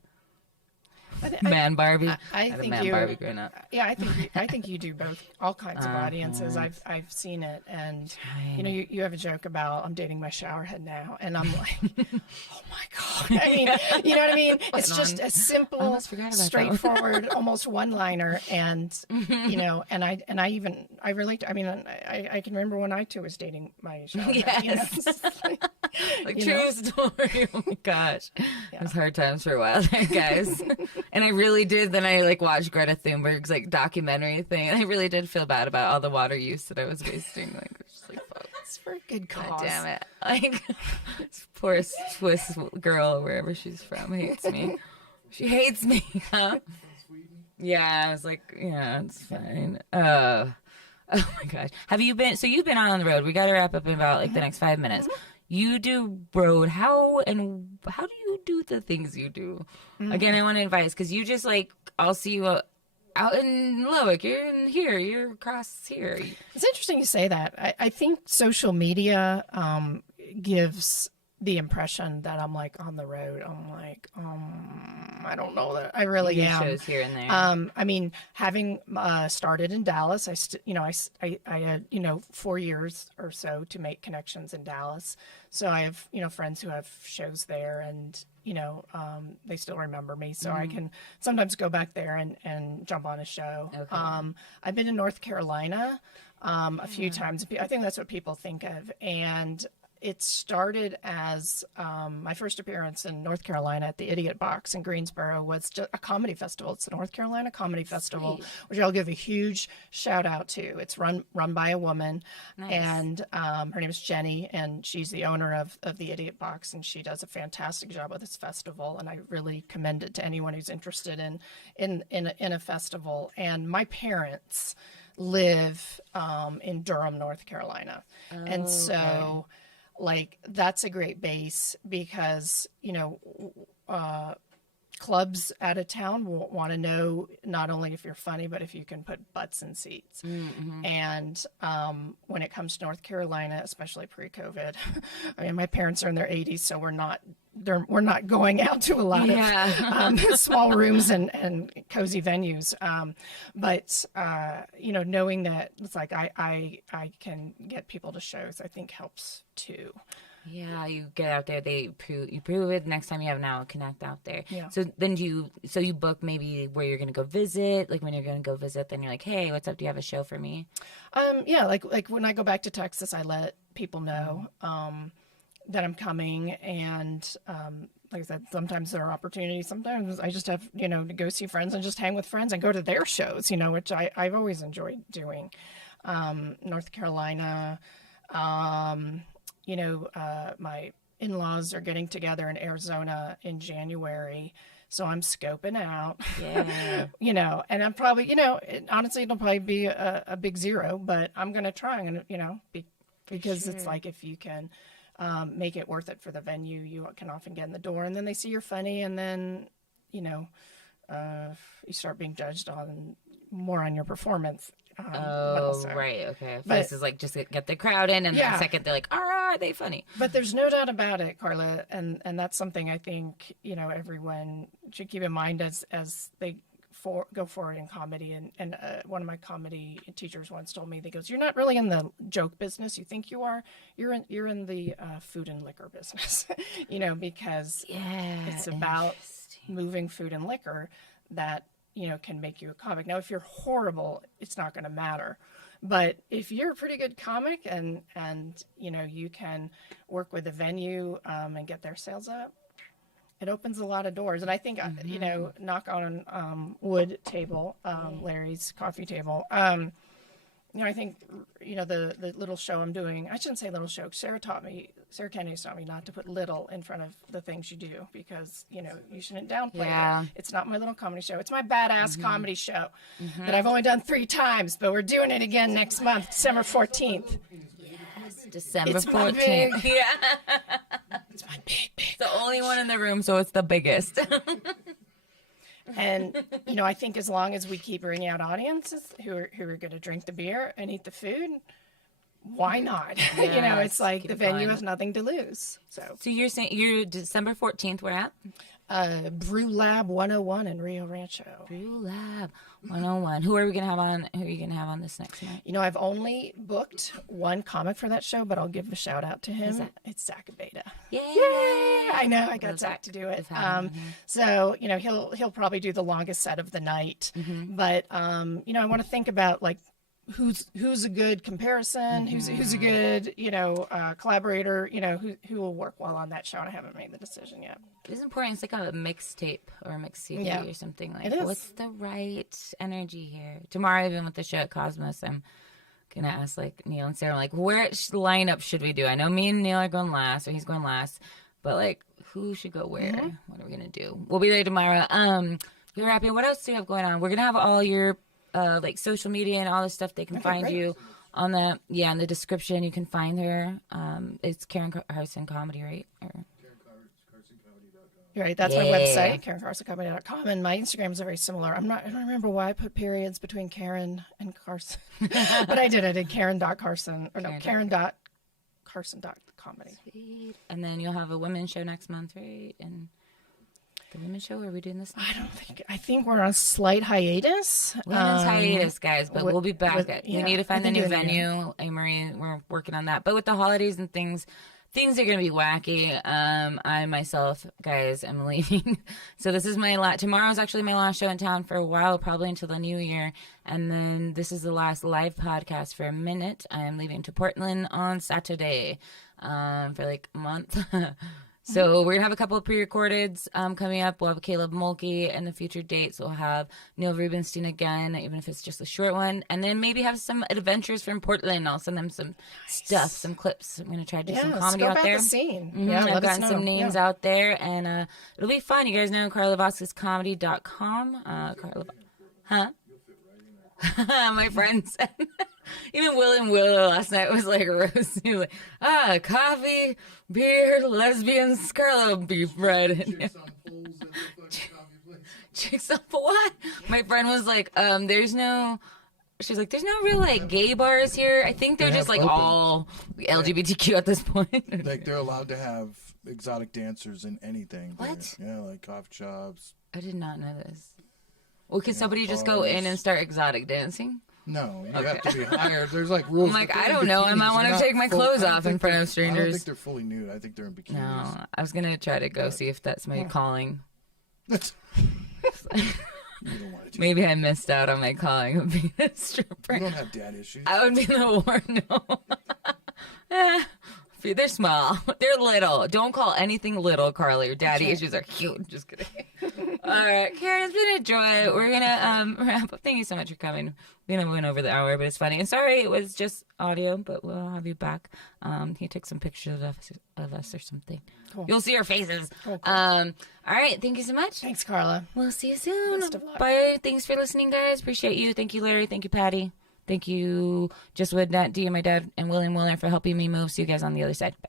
Man Barbie. I think man Barbie growing up. Yeah, I think you do both, all kinds of audiences. I've seen it, and you have a joke about I'm dating my shower head now, and I'm like, oh my god. I mean, you know what I mean? It's just a simple, straightforward, almost one-liner, and and I relate. I mean, I can remember when I too was dating my shower head. Like true story. Oh my gosh, it was hard times for a while there, guys. And I really did. Then I like watched Greta Thunberg's like documentary thing, and I really did feel bad about all the water use that I was wasting. Like, just like, fuck. It's for a good cause. God damn it! Like, this poor Swiss girl, wherever she's from, hates me. She hates me. Huh? Yeah, I was like, yeah, it's fine. Oh my gosh, have you been? So you've been on the road. We got to wrap up in about like the next 5 minutes. You do road. How do you do the things you do? Again, I want advice because you just like, I'll see you out in Lubbock. You're in here. You're across here. It's interesting you say that. I think social media gives the impression that I'm like on the road. I'm like, I don't know that I really am. Shows here and there. I mean, having started in Dallas, I had 4 years or so to make connections in Dallas. So I have friends who have shows there, and they still remember me. So I can sometimes go back there and jump on a show. Okay. I've been to North Carolina a few times. I think that's what people think of, and it started as my first appearance in North Carolina at the Idiot Box in Greensboro was just a comedy festival. It's the North Carolina Comedy Festival, which I'll give a huge shout out to. It's run by a woman, and her name is Jenny, and she's the owner of the Idiot Box, and she does a fantastic job with this festival, and I really commend it to anyone who's interested in a festival. And my parents live in Durham, North Carolina, and so. Like, that's a great base because, clubs out of town want to know not only if you're funny, but if you can put butts in seats. Mm-hmm. And when it comes to North Carolina, especially pre-COVID, I mean, my parents are in their 80s, so we're not going out to a lot of small rooms and cozy venues. But knowing that it's like I can get people to shows, I think helps too. Yeah, you get out there, you prove it. Next time you have an connect out there. Yeah. So then you book maybe where you're going to go visit, like when you're going to go visit, then you're like, hey, what's up? Do you have a show for me? Like when I go back to Texas, I let people know that I'm coming, and like I said, sometimes there are opportunities. Sometimes I just have, to go see friends and just hang with friends and go to their shows, which I've always enjoyed doing. North Carolina, my in-laws are getting together in Arizona in January. So I'm scoping out, and I'm probably, honestly, it'll probably be a big zero, but I'm going to try and, because it's like, if you can make it worth it for the venue, you can often get in the door, and then they see you're funny, and then, you know, you start being judged more on your performance. Right. Okay. First is like just get the crowd in, and then second they're like, are they funny? But there's no doubt about it, Carla, and that's something I think, you know, everyone should keep in mind as they go forward in comedy. And one of my comedy teachers once told me, he goes, "You're not really in the joke business. You think you are. You're in the food and liquor business, you know, because it's about moving food and liquor that, you know, can make you a comic. Now, if you're horrible, it's not going to matter. But if you're a pretty good comic and you know, you can work with a venue and get their sales up, it opens a lot of doors. And I think, you know, knock on wood table, Larry's coffee table. You know, I think, you know, the little show I'm doing, I shouldn't say little show. Sarah Kennedy taught me not to put little in front of the things you do, because, you know, you shouldn't downplay it. It's not my little comedy show. It's my badass comedy show that I've only done 3 times, but we're doing it again next month, December 14th. Yes, December 14th. Yeah. It's my big. It's the only one in the room, so it's the biggest. And, you know, I think as long as we keep bringing out audiences who are going to drink the beer and eat the food, why not? Yes, you know, it's like the venue going. has nothing to lose. So you're saying you're December 14th, where at? Brew Lab 101 in Rio Rancho. Brew Lab 101. Who are we gonna have on? Who are you gonna have on this next night? You know, I've only booked one comic for that show, but I'll give a shout out to him. It's Zach Abeda. Yay! I know, I got Zach to do it. So, you know, he'll probably do the longest set of the night. But you know, I want to think about like who's a good comparison, who's a good, you know, collaborator, you know, who will work well on that show. And I haven't made the decision yet. It's important. It's like a mixtape or a mix CD or something. Like, it is. What's the right energy here? Tomorrow, even with the show at Cosmos, I'm gonna ask like Neil and Sarah, like, which lineup should we do? I know me and Neil are going last, or he's going last, but like, who should go where? What are we gonna do? We'll be there tomorrow. You're happy. What else do we have going on? We're gonna have all your like social media and all this stuff. They can find you on the in the description. You can find her. It's Caryn Carson Comedy, right? Right, that's my website, caryncarsoncomedy.com, and my Instagram is very similar. I don't remember why I put periods between Caryn and Carson, but I did. I did Caryn.Carson, or no, Caryn.Carson.comedy. Sweet. And then you'll have a women's show next month, right? And the women's show, are we doing this? I think we're on a slight hiatus. Women's hiatus, guys, but we'll be back. We need to find a new venue. Marie, we're working on that. But with the holidays and things are going to be wacky. I myself, guys, am leaving. So this is tomorrow's actually my last show in town for a while, probably until the new year. And then this is the last live podcast for a minute. I'm leaving to Portland on Saturday for like a month. So we're going to have a couple of pre-recordeds coming up. We'll have Caleb Mulkey and the future dates. We'll have Neil Rubenstein again, even if it's just a short one. And then maybe have some adventures from Portland. I'll send them some stuff, some clips. I'm going to try to do some comedy out there. The scene. I've gotten some names out there. And it'll be fun. You guys know carlavthinksoutloud.com. Huh? My friend said, even Will and Willow last night was like roast. He was like, coffee, beer, lesbians, Carla beef bread. Chicks on what? My friend was like, she's like, there's no real like gay bars here. I think they're just like all LGBTQ at this point. Like they're allowed to have exotic dancers in anything. What? Yeah, like coffee shops. I did not know this. Well, could somebody just go in and start exotic dancing? No, you have to be hired. There's like rules. I'm like, I don't know. I might want to take my clothes off in front of strangers. I don't think they're fully nude. I think they're in bikinis. No, I was going to try to go see if that's my calling. You don't want to Maybe I missed out on my calling of being a stripper. You don't have dad issues. I would be in the war, no. They're small. They're little. Don't call anything little, Carla. Your daddy issues are huge. Just kidding. All right, Caryn, it's been a joy. We're going to wrap up. Thank you so much for coming. We went over the hour, but it's funny. And sorry it was just audio, but we'll have you back. He took some pictures of us or something. Cool. You'll see our faces. Cool. All right, thank you so much. Thanks, Carla. We'll see you soon. Best of luck. Bye. Thanks for listening, guys. Appreciate you. Thank you, Larry. Thank you, Patty. Thank you, Just Would Not D and my dad and William Willer for helping me move. See you guys on the other side. Bye.